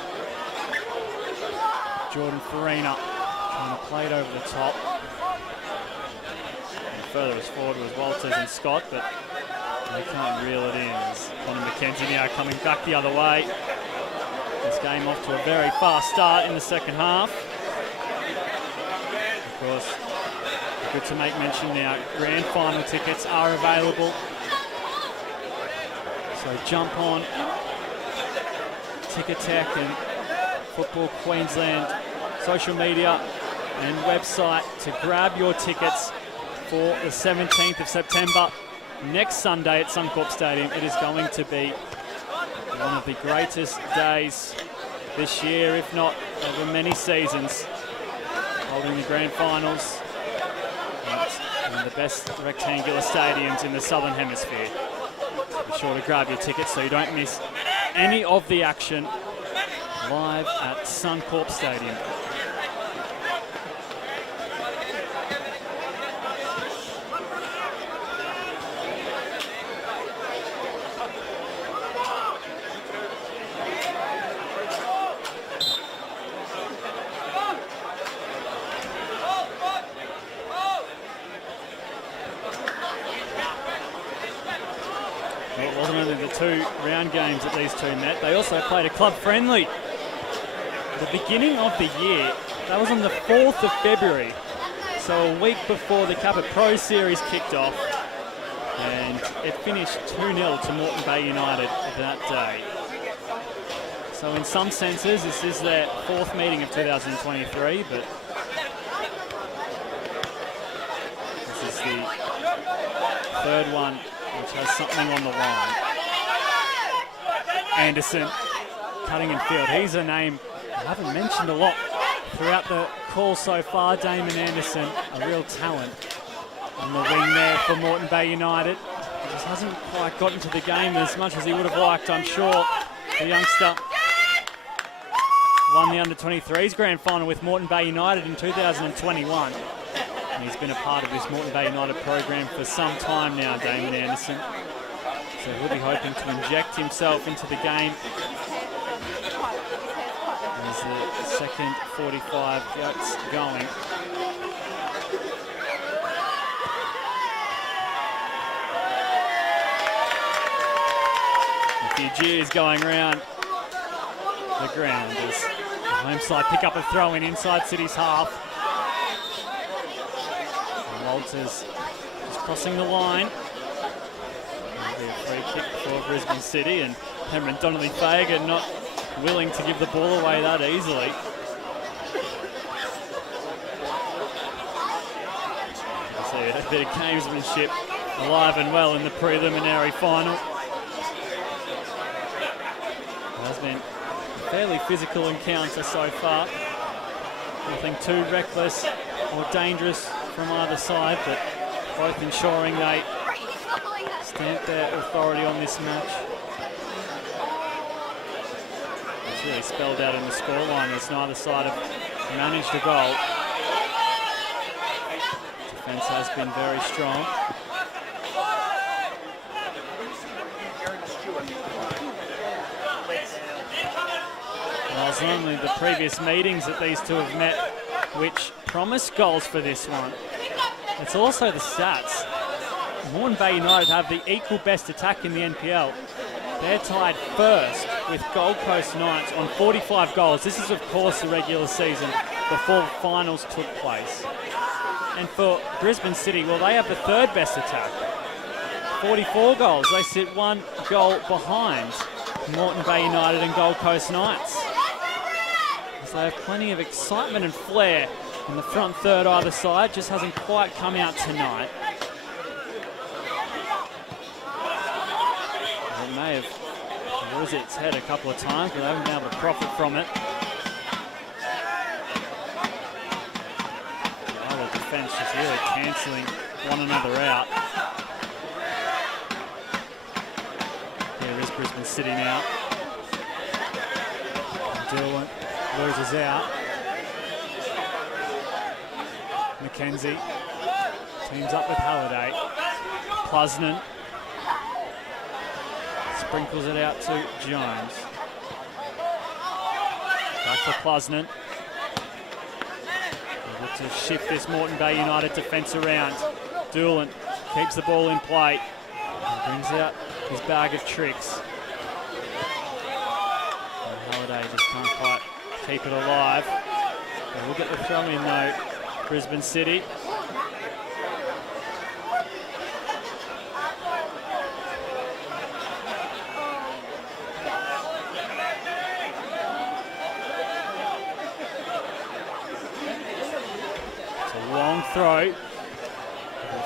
Jordan Farina trying to play it over the top. Furthest forward was Walters and Scott, but they can't reel it in. As Connor McKenzie now coming back the other way. This game off to a very fast start in the second half. Of course, good to make mention now, grand final tickets are available. So jump on Ticketek and Football Queensland social media and website to grab your tickets for the 17th of September, next Sunday at Suncorp Stadium. It is going to be one of the greatest days this year, if not over many seasons, holding the grand finals in the best rectangular stadiums in the Southern Hemisphere. Be sure to grab your tickets so you don't miss any of the action live at Suncorp Stadium. It wasn't only the two round games that these two met, they also played a club friendly. The beginning of the year, that was on the 4th of February, so a week before the Kappa Pro Series kicked off, and it finished 2-0 to Moreton Bay United that day. So in some senses, this is their fourth meeting of 2023, but this is the third one which has something on the line. Anderson cutting in field. He's a name I haven't mentioned a lot throughout the call so far. Damon Anderson, a real talent on the wing there for Moreton Bay United. He just hasn't quite gotten to the game as much as he would have liked, I'm sure. The youngster won the under-23s grand final with Moreton Bay United in 2021. And he's been a part of this Moreton Bay United program for some time now, Damon Anderson. So he'll be hoping to inject himself into the game as the second 45 gets going. A few jeers going around the ground as the home side pick up a throw in inside City's half. Walters just crossing the line. That'll be a free kick for Brisbane City, and Cameron Donnelly-Fagan not willing to give the ball away that easily. You see a bit of gamesmanship alive and well in the preliminary final. It has been a fairly physical encounter so far. Nothing too reckless or dangerous from either side, but both ensuring they stamp their authority on this match. It's really spelled out in the scoreline as neither side have managed a goal. Defence has been very strong. Well, it's only the previous meetings that these two have met which promise goals for this one. It's also the stats. Moreton Bay United have the equal best attack in the NPL. They're tied first with Gold Coast Knights on 45 goals. This is, of course, the regular season. before finals took place. And for Brisbane City, well, they have the third best attack. 44 goals. They sit 1 goal behind Moreton Bay United and Gold Coast Knights. So they have plenty of excitement and flair in the front third either side. Just hasn't quite come out tonight. It may have lose its head a couple of times, but they haven't been able to profit from it. The defence just really cancelling one another out. Here is Brisbane City now. Dillon loses out. McKenzie teams up with Halliday. Plusnan sprinkles it out to Jones. Back to Plusnan. Able to shift this Moreton Bay United defence around. Doolan keeps the ball in play. And brings out his bag of tricks. And Halliday just can't quite keep it alive. They will get the throw in though, Brisbane City. Long throw,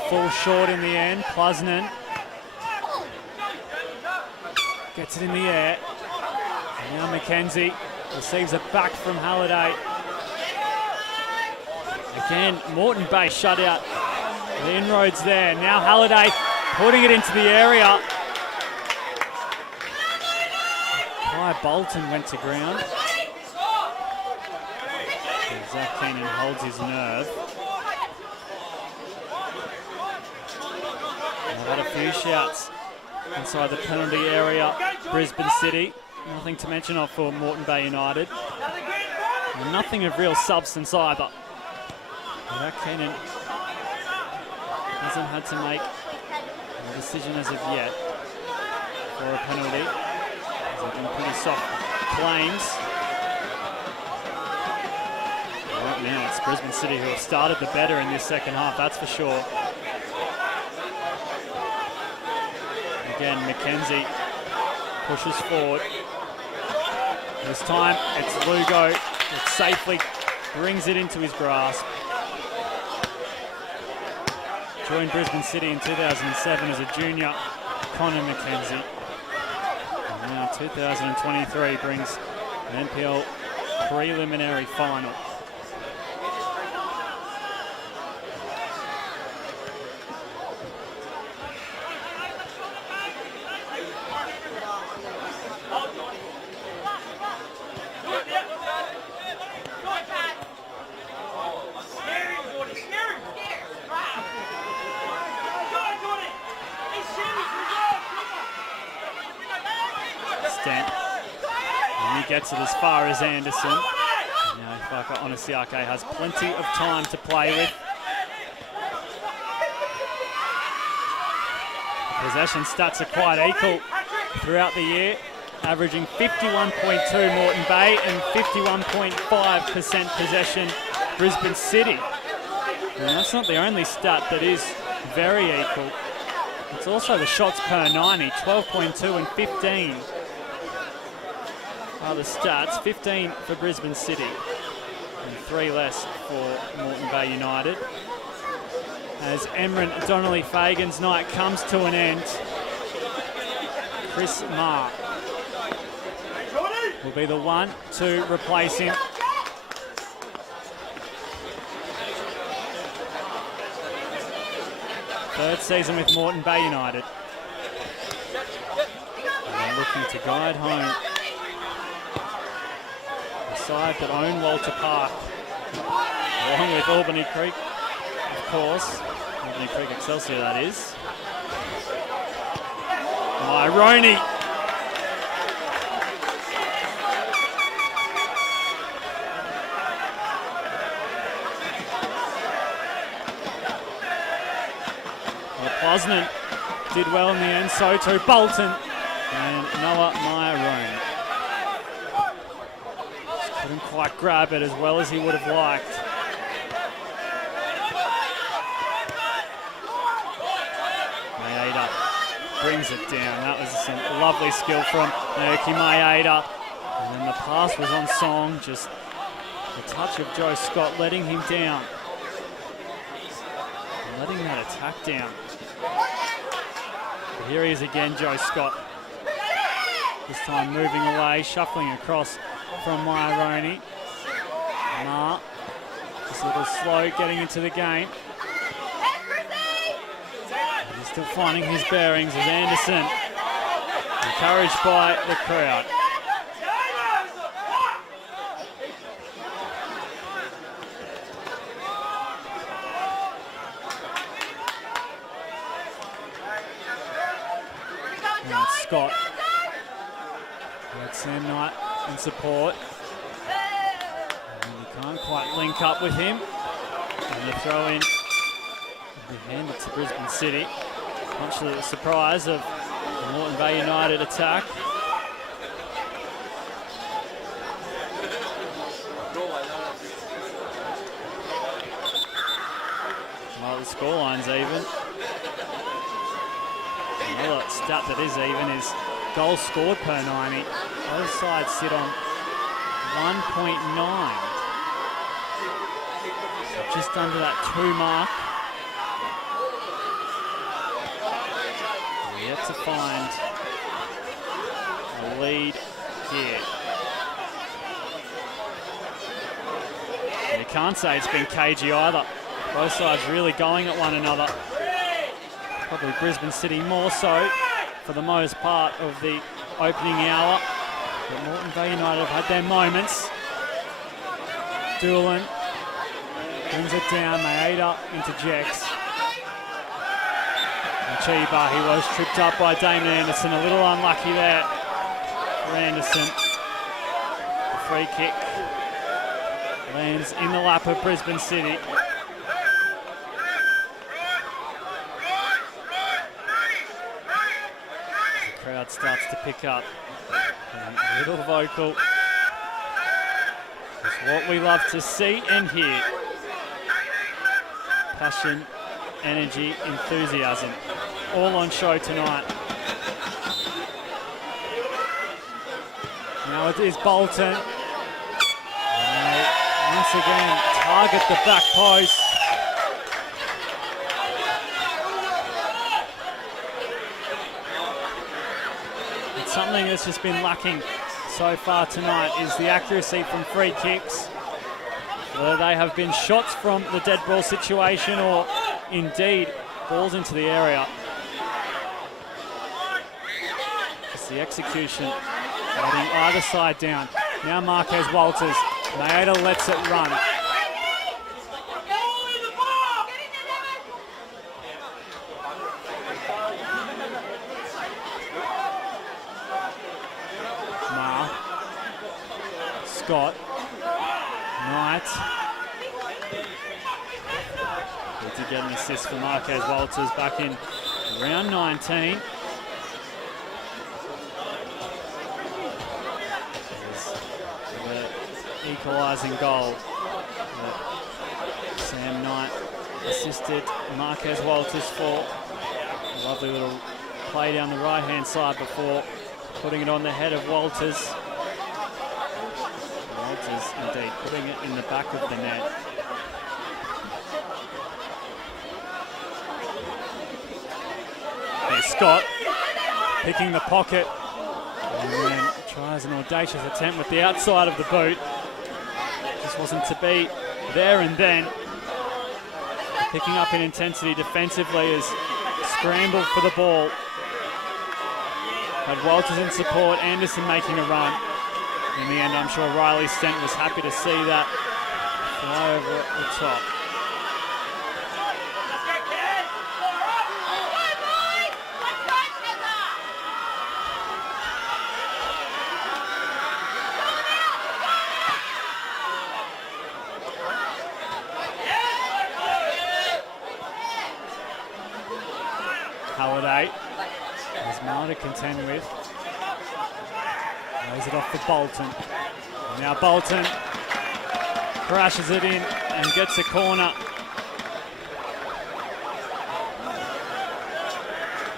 fall short in the end. Plusnan gets it in the air. And now McKenzie receives it back from Halliday. Again, Moreton Bay shut out the inroads there. Now Halliday putting it into the area. Kai Bolton went to ground. Zach Keenan holds his nerve. They've had a few shouts inside the penalty area. Brisbane City, nothing to mention of for Moreton Bay United. And nothing of real substance either. Zach Keenan hasn't had to make a decision as of yet for a penalty. He's been pretty soft claims. Right now it's Brisbane City who have started the better in this second half, that's for sure. Again, McKenzie pushes forward. This time it's Lugo that safely brings it into his grasp. Joined Brisbane City in 2007 as a junior, Connor McKenzie. And now 2023 brings an NPL preliminary final. And he gets it as far as Anderson. Now Ifaka Onasiake has plenty of time to play with. Possession stats are quite equal throughout the year, averaging 51.2 Moreton Bay and 51.5% possession Brisbane City. And that's not the only stat that is very equal. It's also the shots per 90, 12.2 and 15 are the stats. 15 for Brisbane City and 3 less for Moreton Bay United. As Emran Donnelly Fagan's night comes to an end, Chris Marr will be the one to replace him. Third season with Moreton Bay United. And they're looking to guide home the side that own Walter Park, along with Albany Creek, of course. Albany Creek Excelsior, that is. Roney. Plusnan did well in the end, so too Bolton and Noah Myron. Just Couldn't quite grab it as well as he would have liked. Maeda brings it down. That was some lovely skill from Naoki Maeda. And then the pass was on Song, just a touch of Joe Scott letting him down. Letting that attack down. But here he is again, Joe Scott. This time moving away, shuffling across from Myaroni. Ma, just a little slow getting into the game. But he's still finding his bearings as Anderson, encouraged by the crowd. Now it's Scott. That's Sam Knight in support. And he can't quite link up with him. And the throw in will be handed to Brisbane City. Much to the surprise of the Moreton Bay United attack. Well, the scoreline's even. Another stat that is even is goals scored per 90. Both sides sit on 1.9. So just under that 2 mark. We're yet to find a lead here. And you can't say it's been cagey either. Both sides really going at one another. Probably Brisbane City more so for the most part of the opening hour. But Moreton Bay United have had their moments. Doolan brings it down. Maeda interjects. And Chiba, he was tripped up by Damon Anderson. A little unlucky there for Anderson. The free kick lands in the lap of Brisbane City. Crowd starts to pick up. And a little vocal. It's what we love to see and hear. Passion, energy, enthusiasm, all on show tonight. Now it is Bolton. And they once again target the back post. Something that's just been lacking so far tonight is the accuracy from free kicks. Whether they have been shots from the dead ball situation or indeed balls into the area. It's the execution letting either side down. Now Marquez Walters. Maeda lets it run. Scott, Knight. He did get an assist for Marquez Walters back in round 19. The equalising goal that Sam Knight assisted Marquez Walters for. A lovely little play down the right-hand side before putting it on the head of Walters. Walters indeed putting it in the back of the net. There's Scott picking the pocket and then tries an audacious attempt with the outside of the boot. Just wasn't to be there and then. Picking up in intensity defensively as scrambled for the ball. Had Walters in support, Anderson making a run. In the end, I'm sure Riley Stent was happy to see that fly over the top. Halliday has Mara to contend with. Lays it off for Bolton. Now Bolton crashes it in and gets a corner.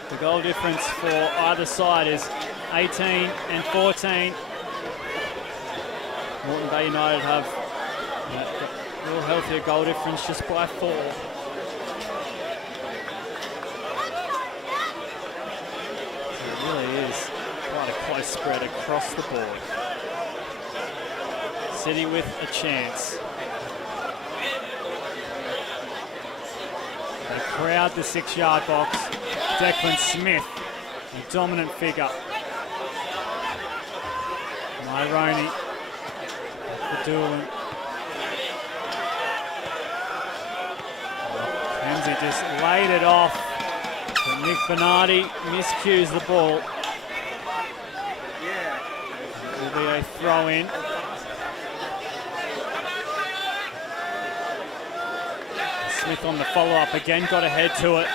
The goal difference for either side is 18 and 14. Moreton Bay United have a little healthier goal difference, just by 4. It really is quite a close spread across the board. City with a chance. They crowd the 6-yard box. Declan Smith, a dominant figure. Myroney for Doolan. Kenzie just laid it off, but Nick Bernardi miscues the ball. It will be a throw in. Smith on the follow-up again, got ahead to it.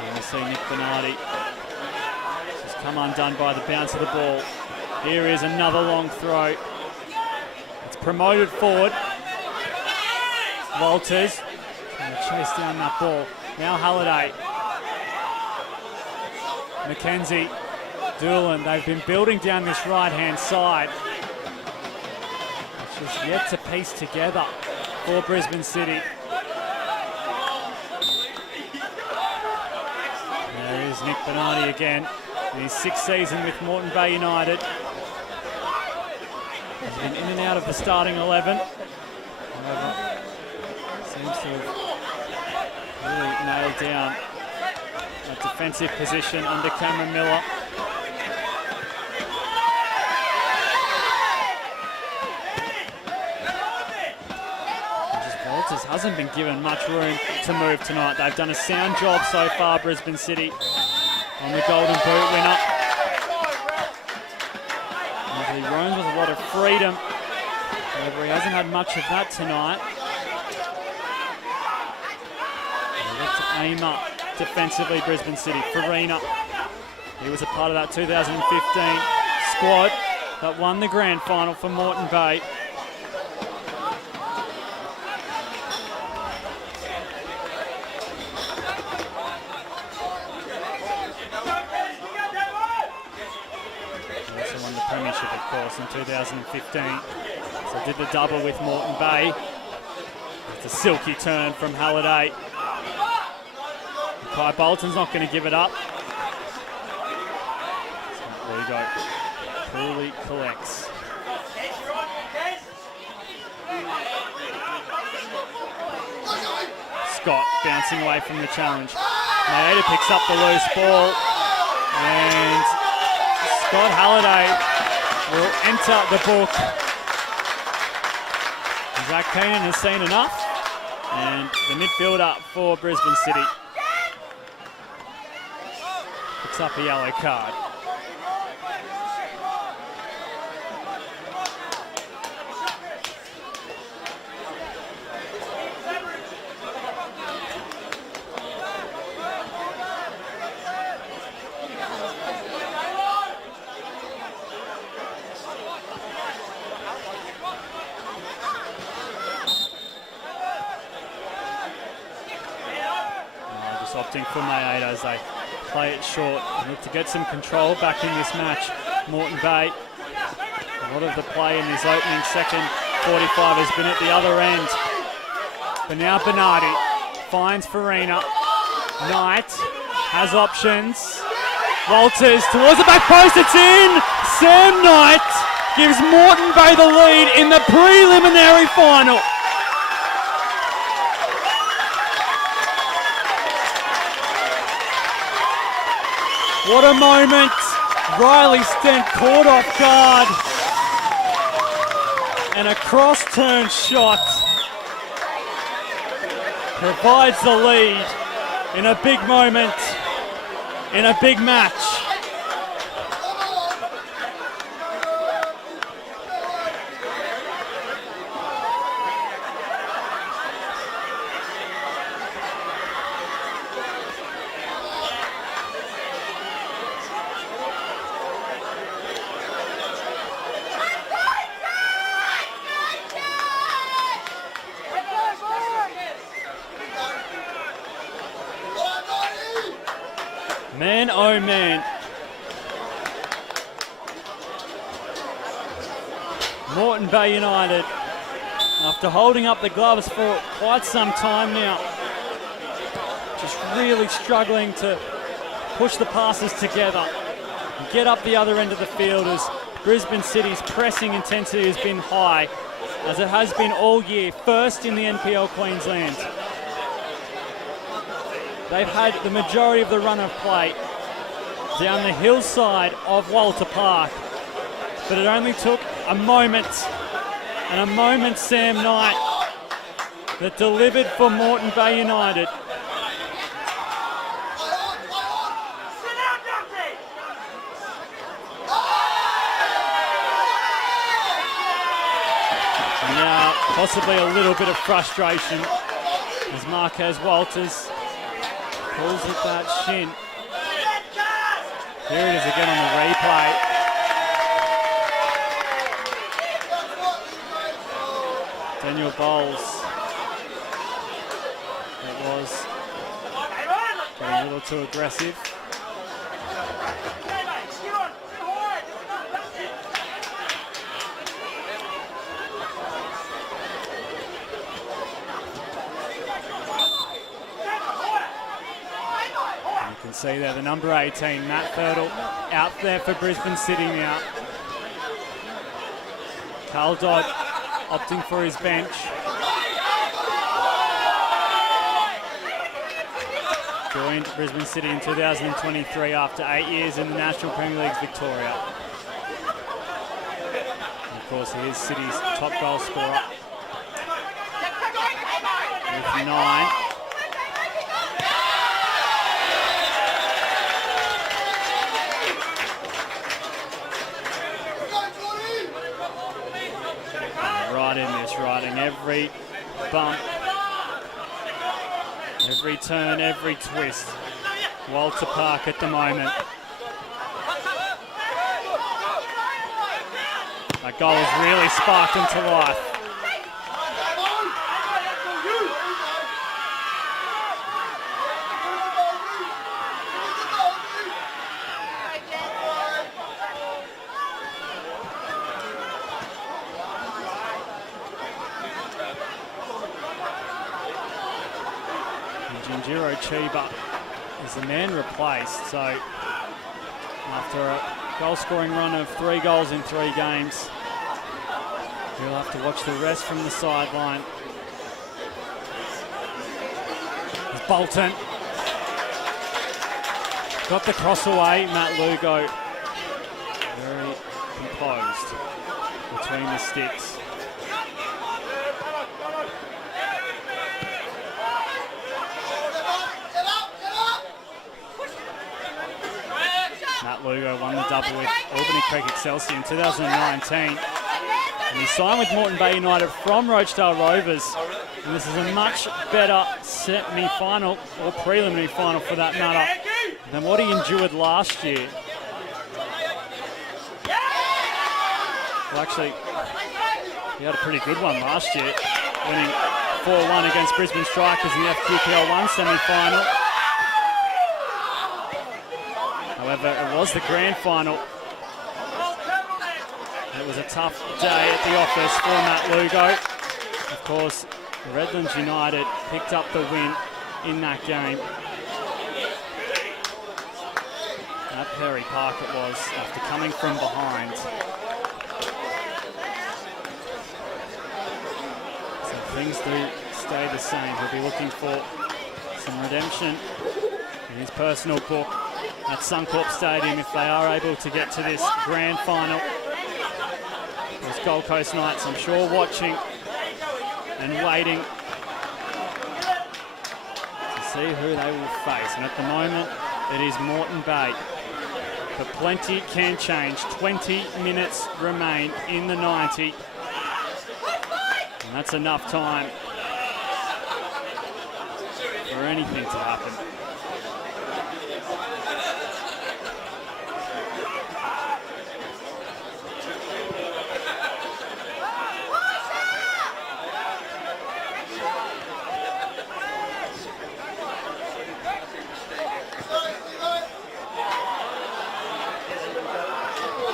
And we see Nick Bernardi just come undone by the bounce of the ball. Here is another long throw. It's promoted forward. Walters trying to chase down that ball. Now Halliday. Mackenzie, Doolan, they've been building down this right-hand side. It's just yet to piece together for Brisbane City. There is Nick Bernardi again in his 6th season with Moreton Bay United. He's been in and out of the starting 11. However, seems to have really nailed down that defensive position under Cameron Miller. Walters hasn't been given much room to move tonight. They've done a sound job so far, Brisbane City, on the Golden Boot winner. He roams with a lot of freedom. However, he hasn't had much of that tonight. Let's aim up defensively, Brisbane City. Farina, he was a part of that 2015 squad that won the grand final for Moreton Bay. Premiership, of course, in 2015. So did the double with Moreton Bay. It's a silky turn from Halliday. Kai Bolton's not going to give it up. So there you go. Cooley collects. Scott bouncing away from the challenge. Maeda picks up the loose ball, and Scott Halliday will enter the book. Zach Keenan has seen enough, and the midfielder for Brisbane City picks up a yellow card. Opting for Maeda as they play it short and look to get some control back in this match. Moreton Bay, a lot of the play in this opening second 45 has been at the other end. But now Bernardi finds Farina. Knight has options. Walters towards the back post, it's in! Sam Knight gives Moreton Bay the lead in the preliminary final. What a moment. Riley Stent caught off guard. And a cross-turn shot provides the lead in a big moment, in a big match. Man, oh man. Moreton Bay United, after holding up the gloves for quite some time now, just really struggling to push the passes together and get up the other end of the field as Brisbane City's pressing intensity has been high, as it has been all year, first in the NPL Queensland. They've had the majority of the run of play down the hillside of Walter Park, but it only took a moment, and a moment Sam Knight that delivered for Moreton Bay United. Now, possibly a little bit of frustration as Marquez Walters pulls at that shin. Here it is again on the replay. Daniel Bowles. It was getting a little too aggressive. You can see there the number 18, Matt Fertile, out there for Brisbane City now. Carl Dodd opting for his bench. Joined Brisbane City in 2023 after 8 years in the National Premier League's Victoria. And of course, he is City's top goal scorer with 9. Riding every bump, every turn, every twist. Walter Park at the moment. That goal has really sparked into life. Jinjiro Chiba is the man replaced, so after a goal-scoring run of 3 goals in 3 games, he'll have to watch the rest from the sideline. It's Bolton. Got the cross away, Matt Lugo. Very composed between the sticks. Matt Lugo won the double with Albany Creek Excelsior in 2019. And he signed with Moreton Bay United from Rochdale Rovers. And this is a much better semi-final, or preliminary final for that matter, than what he endured last year. Well, actually, he had a pretty good one last year, winning 4-1 against Brisbane Strikers in the FQPL 1 semi-final. However, it was the grand final. It was a tough day at the office for Matt Lugo. Of course, Redlands United picked up the win in that game. At Perry Park it was, after coming from behind. So things do stay the same. He'll be looking for some redemption in his personal book at Suncorp Stadium if they are able to get to this grand final. Those Gold Coast Knights, I'm sure, watching and waiting to see who they will face. And at the moment, it is Moreton Bay. But plenty can change. 20 minutes remain in the 90. And that's enough time for anything to happen.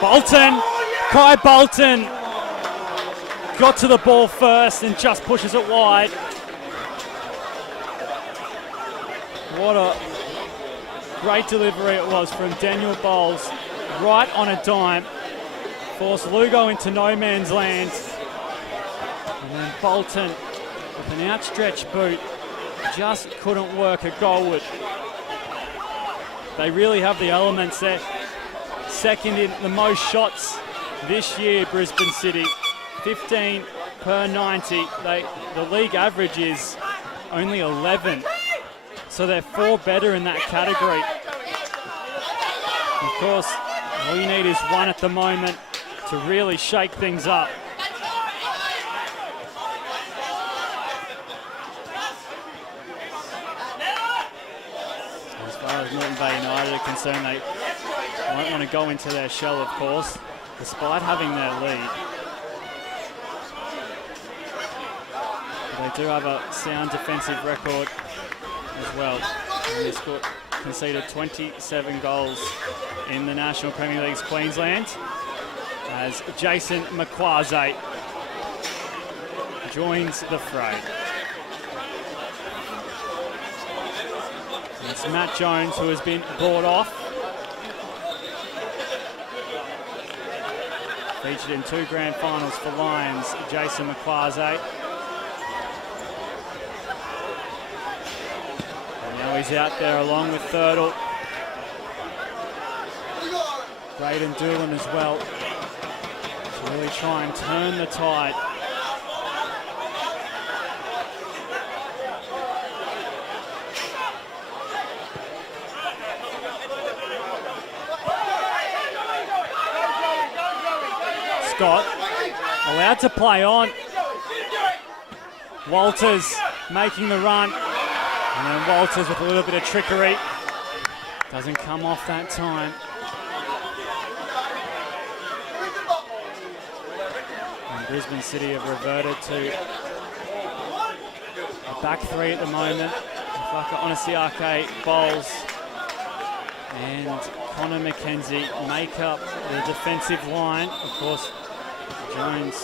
Bolton, Kai Bolton got to the ball first and just pushes it wide. What a great delivery it was from Daniel Bowles, right on a dime. Forced Lugo into no man's land. And then Bolton, with an outstretched boot, just couldn't work a goalward. They really have the elements there. Second in the most shots this year, Brisbane City. 15 per 90. The league average is only 11. So they're 4 better in that category. Of course, all you need is one at the moment to really shake things up. As far as Moreton Bay United are concerned, they won't want to go into their shell, of course, despite having their lead. But they do have a sound defensive record as well. And they conceded 27 goals in the National Premier League's Queensland, as Jason McQuaze joins the fray. It's Matt Jones who has been brought off. Featured in 2 grand finals for Lions, Jason McQuaze. And now he's out there along with Thurtle. Braden Doolan as well, to really try and turn the tide. Scott allowed to play on. Walters making the run, and then Walters with a little bit of trickery. Doesn't come off that time. And Brisbane City have reverted to a back 3 at the moment. Faka Onasiake, Bowles, and Connor McKenzie make up the defensive line. Of course, Jones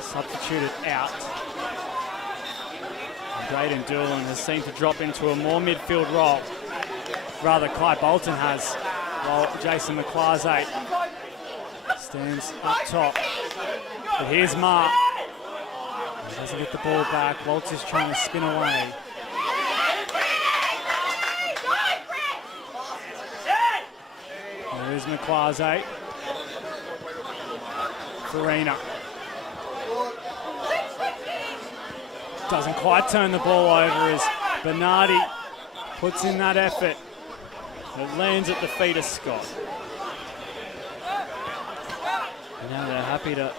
substituted out. And Braden Doolan has seemed to drop into a more midfield role. Rather, Kai Bolton has, while Jason McQuaze stands up top. But here's Mark. He doesn't get the ball back. Walters trying to spin away. There's McQuaze. Farina. Doesn't quite turn the ball over as Bernardi puts in that effort. It lands at the feet of Scott. And now they're happy to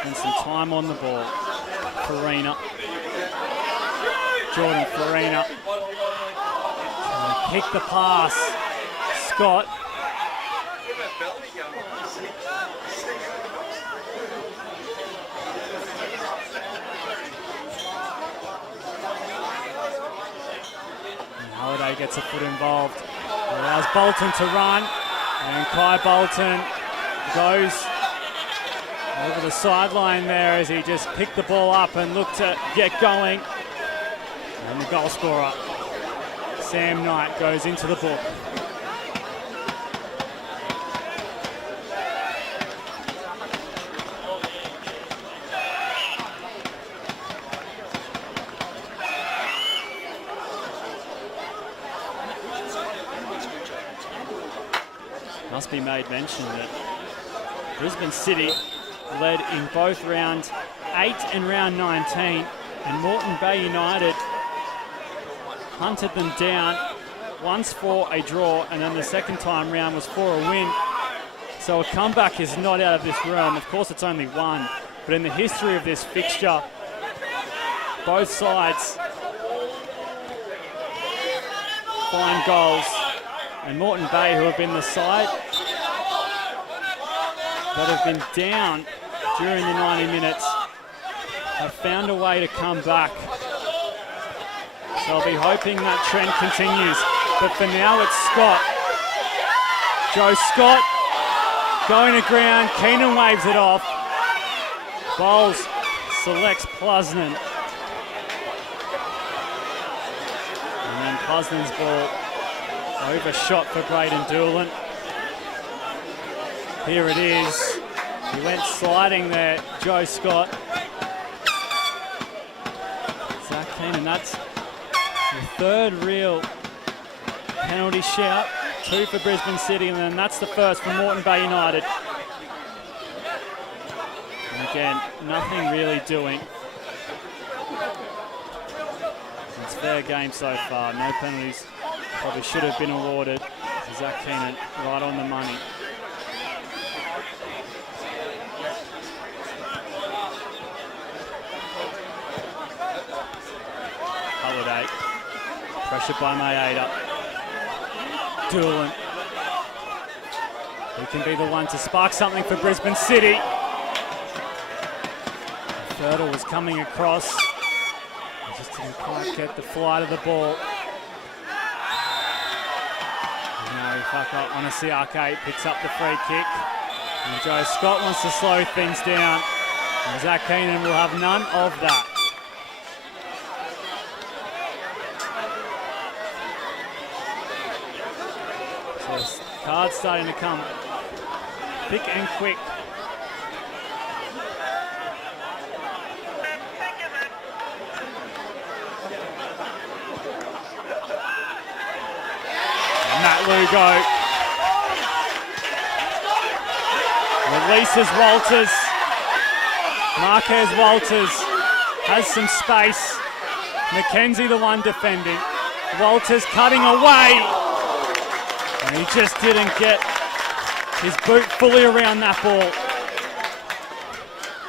spend some time on the ball. Farina. Jordan Farina. Pick the pass. Scott. And Halliday gets a foot involved. Allows Bolton to run. And Kai Bolton goes over the sideline there as he just picked the ball up and looked to get going. And the goal scorer, Sam Knight, goes into the book. Must be made mention that Brisbane City led in both round 8 and round 19, and Moreton Bay United hunted them down once for a draw, and then the second time round was for a win. So a comeback is not out of this realm. Of course, it's only one, but in the history of this fixture, both sides find goals, and Moreton Bay, who have been the side that have been down during the 90 minutes, have found a way to come back. So I'll be hoping that trend continues. But for now, it's Scott Joe Scott going to ground. Keenan waves it off. Bowles selects Plusnan. And then Plusnan's ball overshot for Braden Doolan. Here it is. He went sliding there, Joe Scott. Zach Keenan, that's the third real penalty shout. 2 for Brisbane City, and then that's the first for Moreton Bay United. And again, nothing really doing. It's fair game so far. No penalties probably should have been awarded. Zach Keenan right on the money. Holiday. Pressured by Maeda. Doolan. He can be the one to spark something for Brisbane City. Thurtle was coming across. He just didn't quite get the flight of the ball. Now he fuck up. Onasiake picks up the free kick. And Joe Scott wants to slow things down. And Zach Keenan will have none of that. Cards starting to come thick and quick. And Matt Lugo releases Walters. Marquez Walters has some space. McKenzie the one defending. Walters cutting away. And he just didn't get his boot fully around that ball.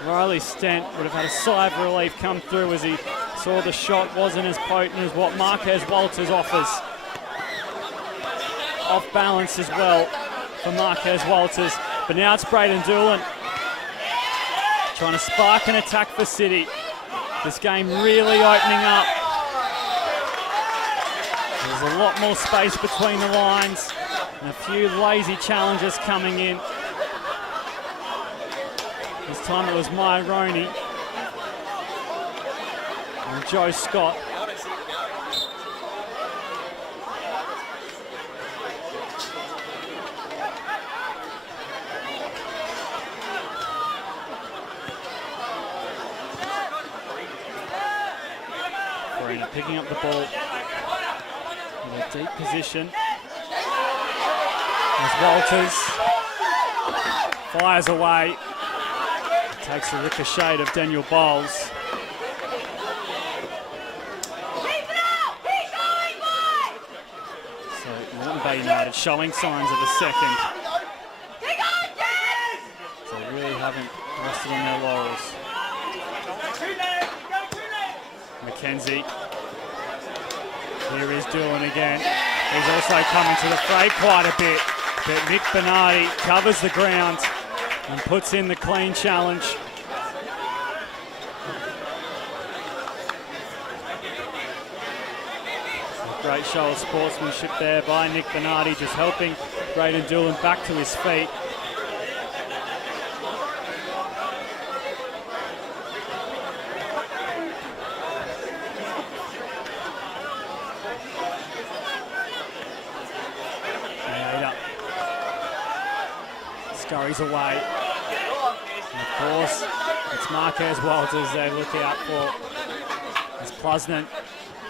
Riley Stent would have had a sigh of relief come through as he saw the shot wasn't as potent as what Marquez Walters offers. Off balance as well for Marquez Walters. But now it's Braden Doolan trying to spark an attack for City. This game really opening up. There's a lot more space between the lines. And a few lazy challenges coming in. This time it was Myroney and Joe Scott. Farina picking up the ball in a deep position. As Walters fires away, takes the ricochet of Daniel Bowles. So Moreton Bay United showing signs of a second. So they really haven't rested on their laurels. McKenzie. Here is Doolan again. He's also coming to the fray quite a bit. But Nick Bernardi covers the ground and puts in the clean challenge. A great show of sportsmanship there by Nick Bernardi, just helping Braden Doolan back to his feet. Scurries away. And of course, it's Marquez Walters they look out for. As Plusnan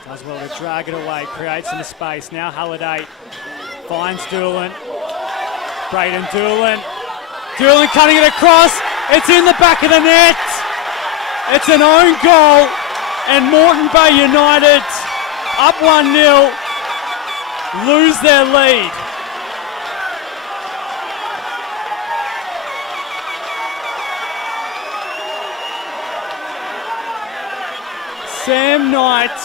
does well to drag it away, creates some space. Now Halliday finds Doolan. Braden Doolan. Doolan cutting it across. It's in the back of the net. It's an own goal. And Moreton Bay United, up 1-0, lose their lead. Sam Knight,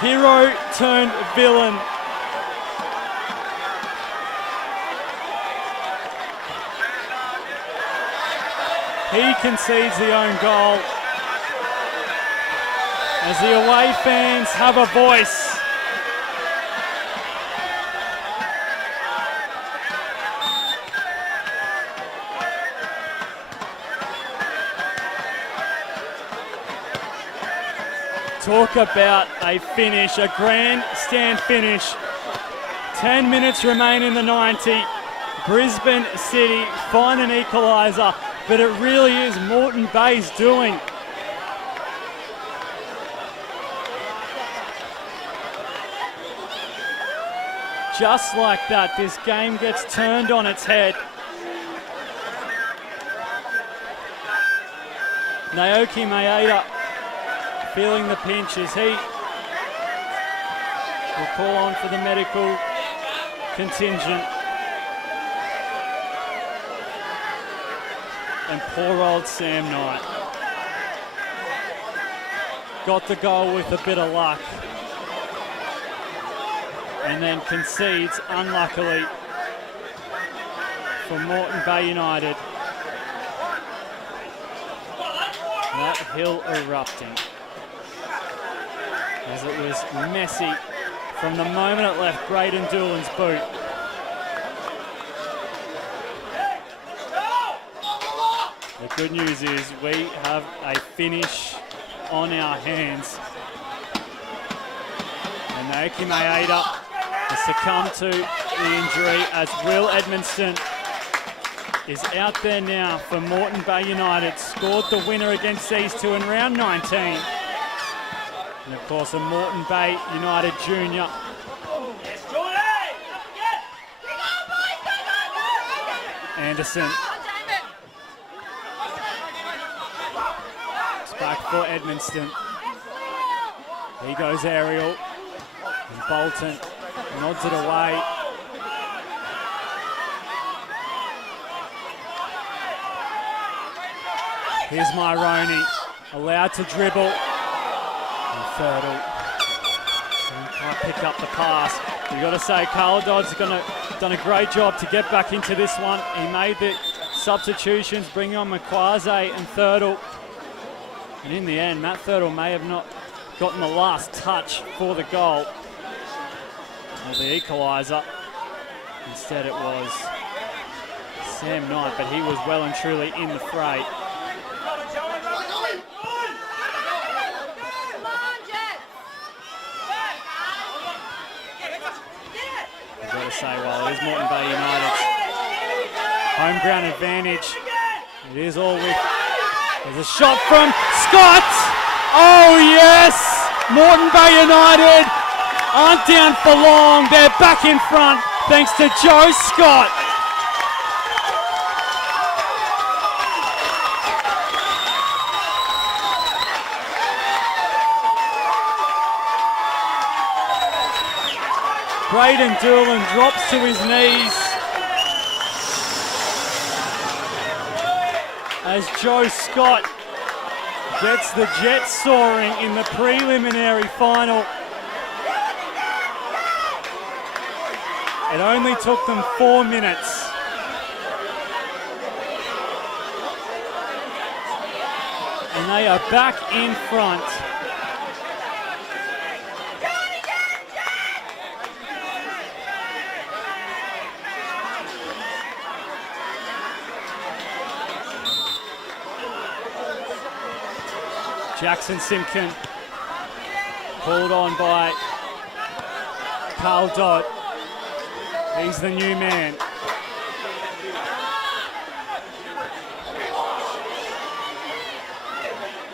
hero turned villain. He concedes the own goal. As the away fans have a voice. Talk about a finish, a grandstand finish. 10 minutes remain in the 90. Brisbane City find an equaliser, but it really is Moreton Bay's doing. Just like that, this game gets turned on its head. Naoki Maeda feeling the pinch as he will call on for the medical contingent. And poor old Sam Knight got the goal with a bit of luck and then concedes unluckily for Moreton Bay United. That hill erupting as it was messy from the moment it left Braden Doolan's boot. The good news is we have a finish on our hands. And Naoki Maeda has succumbed to the injury as Will Edmonston is out there now for Moreton Bay United. Scored the winner against these two in round 19. And of course a Moreton Bay United junior. Anderson. It's back for Edmonston. He goes aerial. And Bolton nods it away. Here's Myroney, allowed to dribble. And Thurtle can't pick up the pass. You've got to say, Carl Dodd's done a great job to get back into this one. He made the substitutions, bringing on McQuaze and Thurtle. And in the end, Matt Thurtle may have not gotten the last touch for the goal, or the equaliser. Instead it was Sam Knight, but he was well and truly in the fray. Got to say, well, it is Moreton Bay United's home ground advantage. It is all with. There's a shot from Scott. Oh yes, Moreton Bay United aren't down for long. They're back in front thanks to Joe Scott. Braden Doolan drops to his knees as Joe Scott gets the Jets soaring in the preliminary final. It only took them 4 minutes. And they are back in front. Jackson Simpkin, pulled on by Carl Dodd. He's the new man.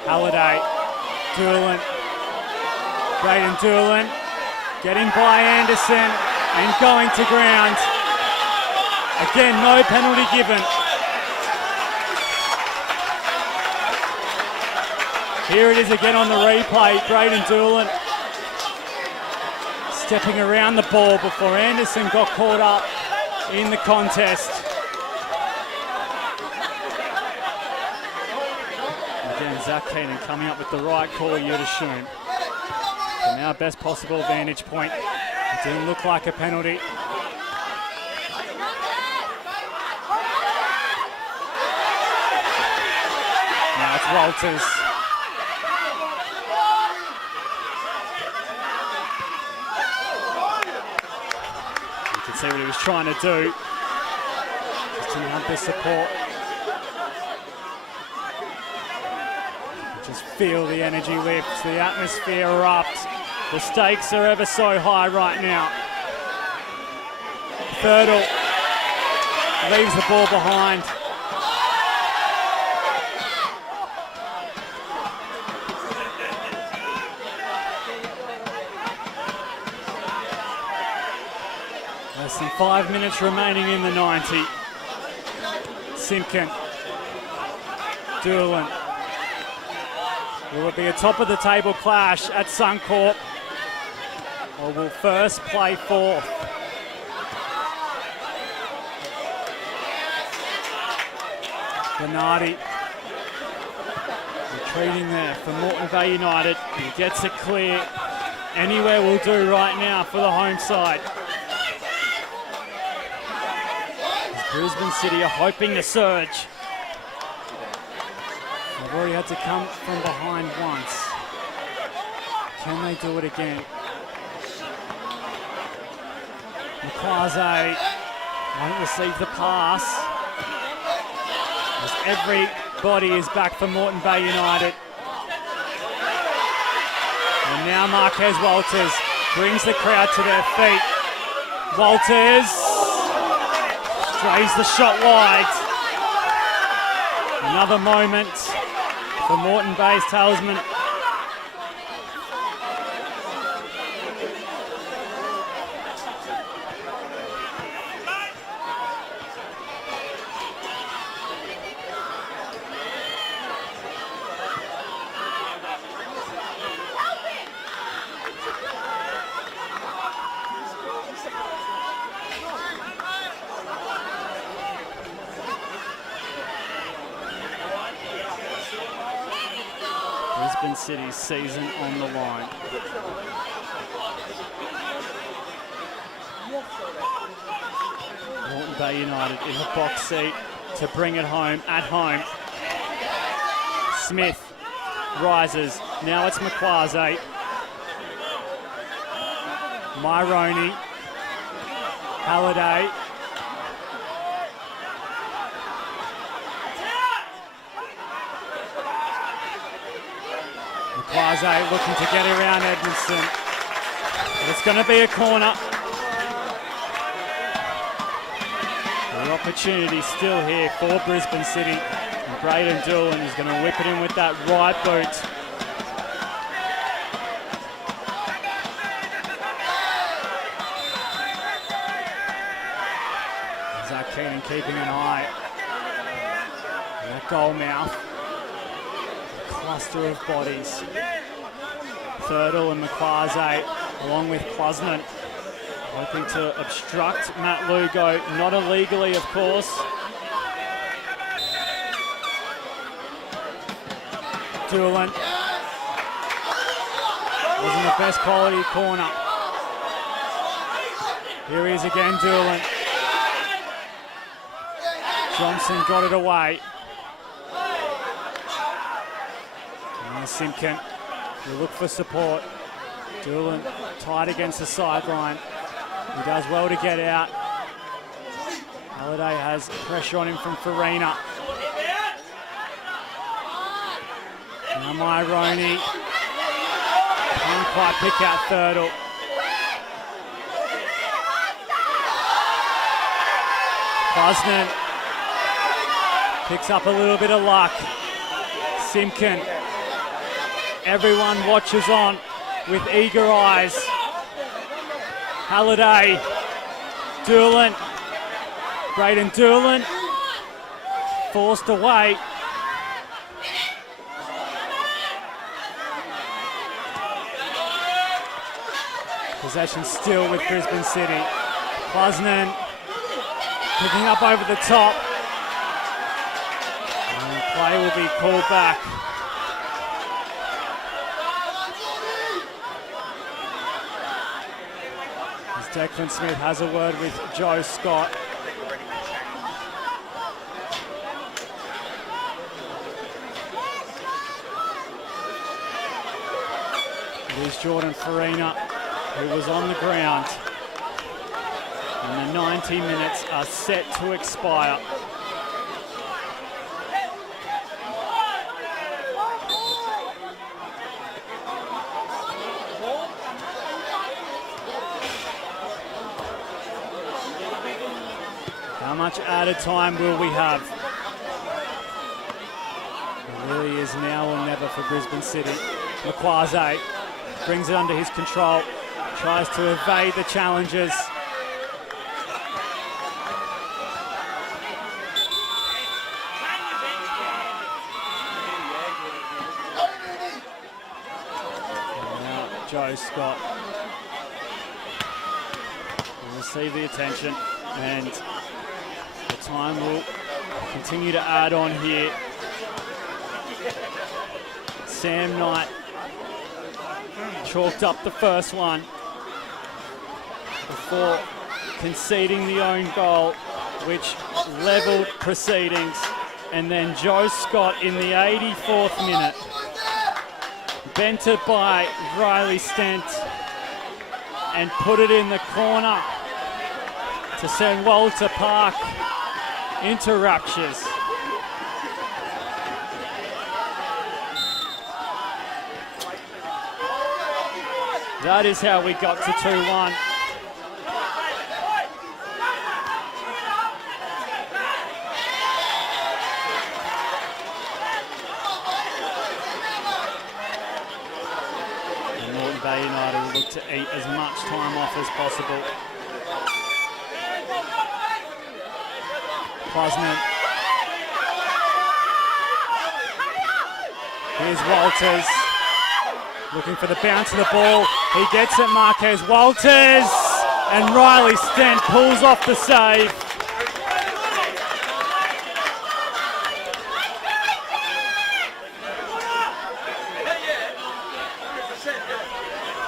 Halliday, Doolan, Braden Doolan, getting by Anderson and going to ground. Again, no penalty given. Here it is again on the replay. Braden Doolan stepping around the ball before Anderson got caught up in the contest. Again, Zach Keenan coming up with the right call, you'd assume. From our best possible vantage point, it didn't look like a penalty. Now it's Walters. See what he was trying to do, just to mount the support. Just feel the energy lift, the atmosphere erupt. The stakes are ever so high right now. Thurtle leaves the ball behind. Less than 5 minutes remaining in the 90. Simpkin. Doolan. Will it be a top of the table clash at Suncorp? Or will first play fourth? Bernardi retreating there for Moreton Bay United. He gets it clear. Anywhere will do right now for the home side. Brisbane City are hoping to surge. They've already had to come from behind once. Can they do it again? McQuaze won't receive the pass. As everybody is back for Moreton Bay United. And now Marquez Walters brings the crowd to their feet. Walters strays the shot wide. Another moment for Moreton Bay's talisman. Brisbane City's season on the line. Moreton Bay United in the box seat to bring it home at home. Smith rises. Now it's McQuaze. Myroney. Halliday. McQuaze looking to get around Edmondson. But it's going to be a corner. The opportunity still here for Brisbane City. And Braden Doolan is going to whip it in with that right boot. Zach Keenan keeping an eye on that goal mouth. Cluster of bodies. Thurtle and McQuaze along with Plusman hoping to obstruct Matt Lugo, not illegally of course. Doolan. Wasn't the best quality corner. Here he is again, Doolan. Johnson got it away. Simpkin will look for support. Doolan tight against the sideline. He does well to get out. Halliday has pressure on him from Farina. Now Myroney can't quite pick out Thurtle. Bosnan picks up a little bit of luck. Simpkin. Everyone watches on with eager eyes. Halliday, Doolan, Braden Doolan, forced away. Possession still with Brisbane City. Plusnan picking up over the top. And play will be called back. Declan Smith has a word with Joe Scott. It is Jordan Farina who was on the ground. And the 90 minutes are set to expire. How much added time will we have? It really is now or never for Brisbane City. Makwaze brings it under his control, tries to evade the challenges. And now Joe Scott will receive the attention, and the time will continue to add on here. Sam Knight chalked up the first one before conceding the own goal, which levelled proceedings. And then Joe Scott in the 84th minute, bent it by Riley Stent and put it in the corner to send Walter Park into raptures. That is how we got to 2-1. And Moreton Bay United will look to eat as much time off as possible. Plusman. Here's Walters. Looking for the bounce of the ball. He gets it, Marquez Walters. And Riley Stent pulls off the save.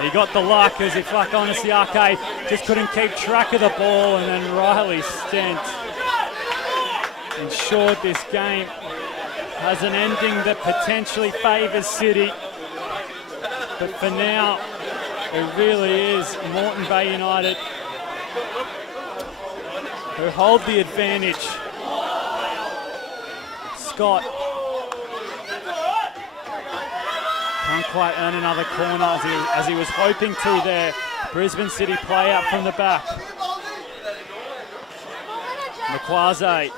He got the luck as if, like, Onasiake just couldn't keep track of the ball, and then Riley Stent ensured this game has an ending that potentially favours City. But for now, it really is Moreton Bay United who hold the advantage. Scott can't quite earn another corner as he was hoping to there. Brisbane City play out from the back. Makwaze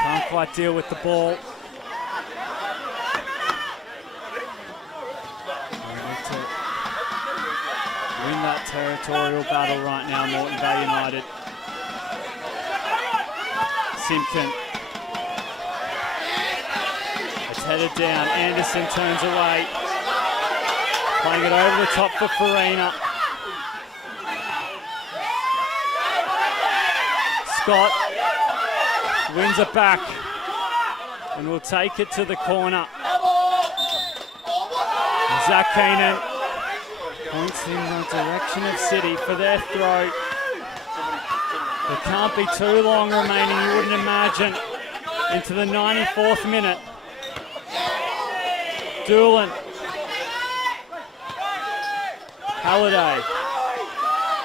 can't quite deal with the ball. Win that territorial battle right now, Moreton Bay United. Simpkin. It's headed down. Anderson turns away. Playing it over the top for Farina. Scott wins it back and will take it to the corner. Zach Keenan points in the direction of City for their throw. There can't be too long remaining, you wouldn't imagine, into the 94th minute. Doolan. Halliday.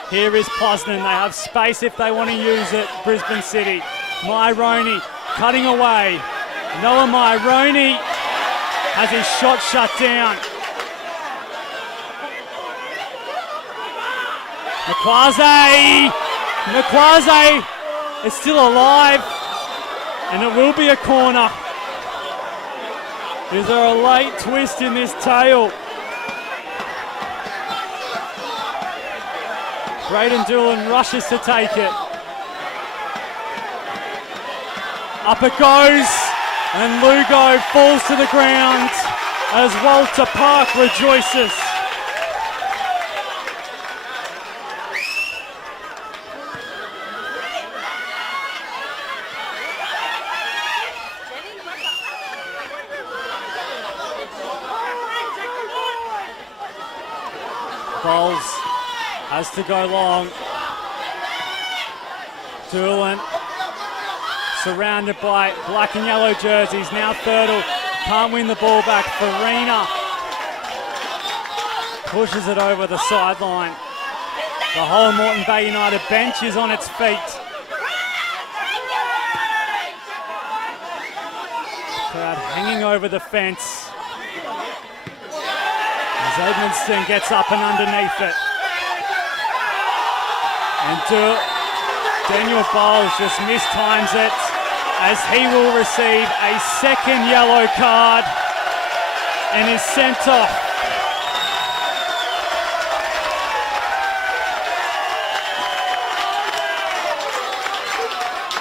Here is Plusnan. They have space if they want to use it. Brisbane City. Myroney cutting away. Noah Myroney has his shot shut down. Makwaze is still alive, and it will be a corner. Is there a late twist in this tale? Braden Doolan rushes to take it. Up it goes, and Lugo falls to the ground as Walter Park rejoices. Bowles has to go long. Doolan surrounded by black and yellow jerseys. Now Thurtle can't win the ball back. Farina pushes it over the sideline. The whole Moreton Bay United bench is on its feet. Crowd hanging over the fence as Edmonston gets up and underneath it. And Daniel Bowles just mistimes it as he will receive a second yellow card and is sent off.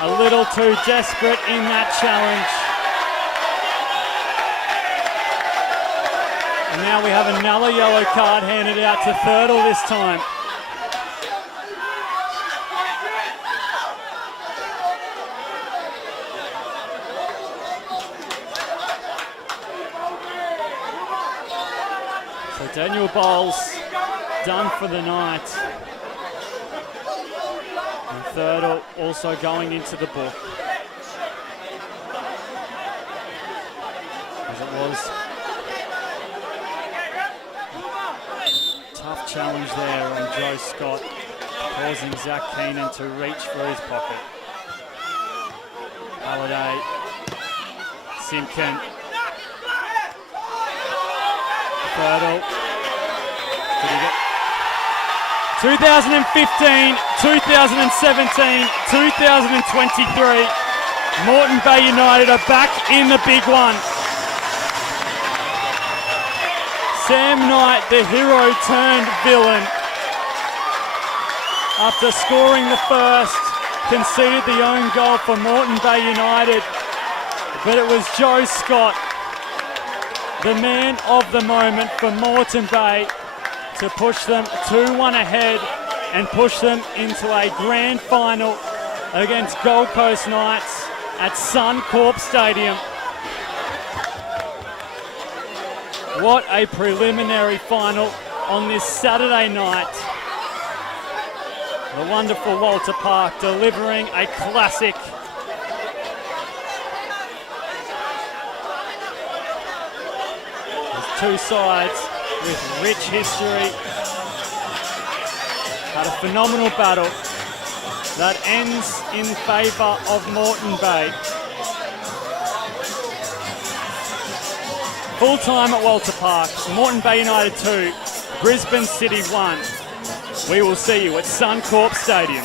A little too desperate in that challenge. And now we have another yellow card handed out to Thurtle this time. So Daniel Bowles done for the night. And Thurtle also going into the book. As it was tough challenge there on Joe Scott, causing Zach Keenan to reach for his pocket. Halliday, Simpkin, Thurtle. Did he get 2015, 2017, 2023. Moreton Bay United are back in the big one. Sam Knight, the hero turned villain. After scoring the first, conceded the own goal for Moreton Bay United. But it was Joe Scott, the man of the moment for Moreton Bay, to push them 2-1 ahead and push them into a grand final against Gold Coast Knights at Suncorp Stadium. What a preliminary final on this Saturday night. The wonderful Walter Park delivering a classic. There's two sides with rich history. Had a phenomenal battle that ends in favour of Moreton Bay. Full time at Walter Park, Moreton Bay United 2, Brisbane City 1. We will see you at Suncorp Stadium.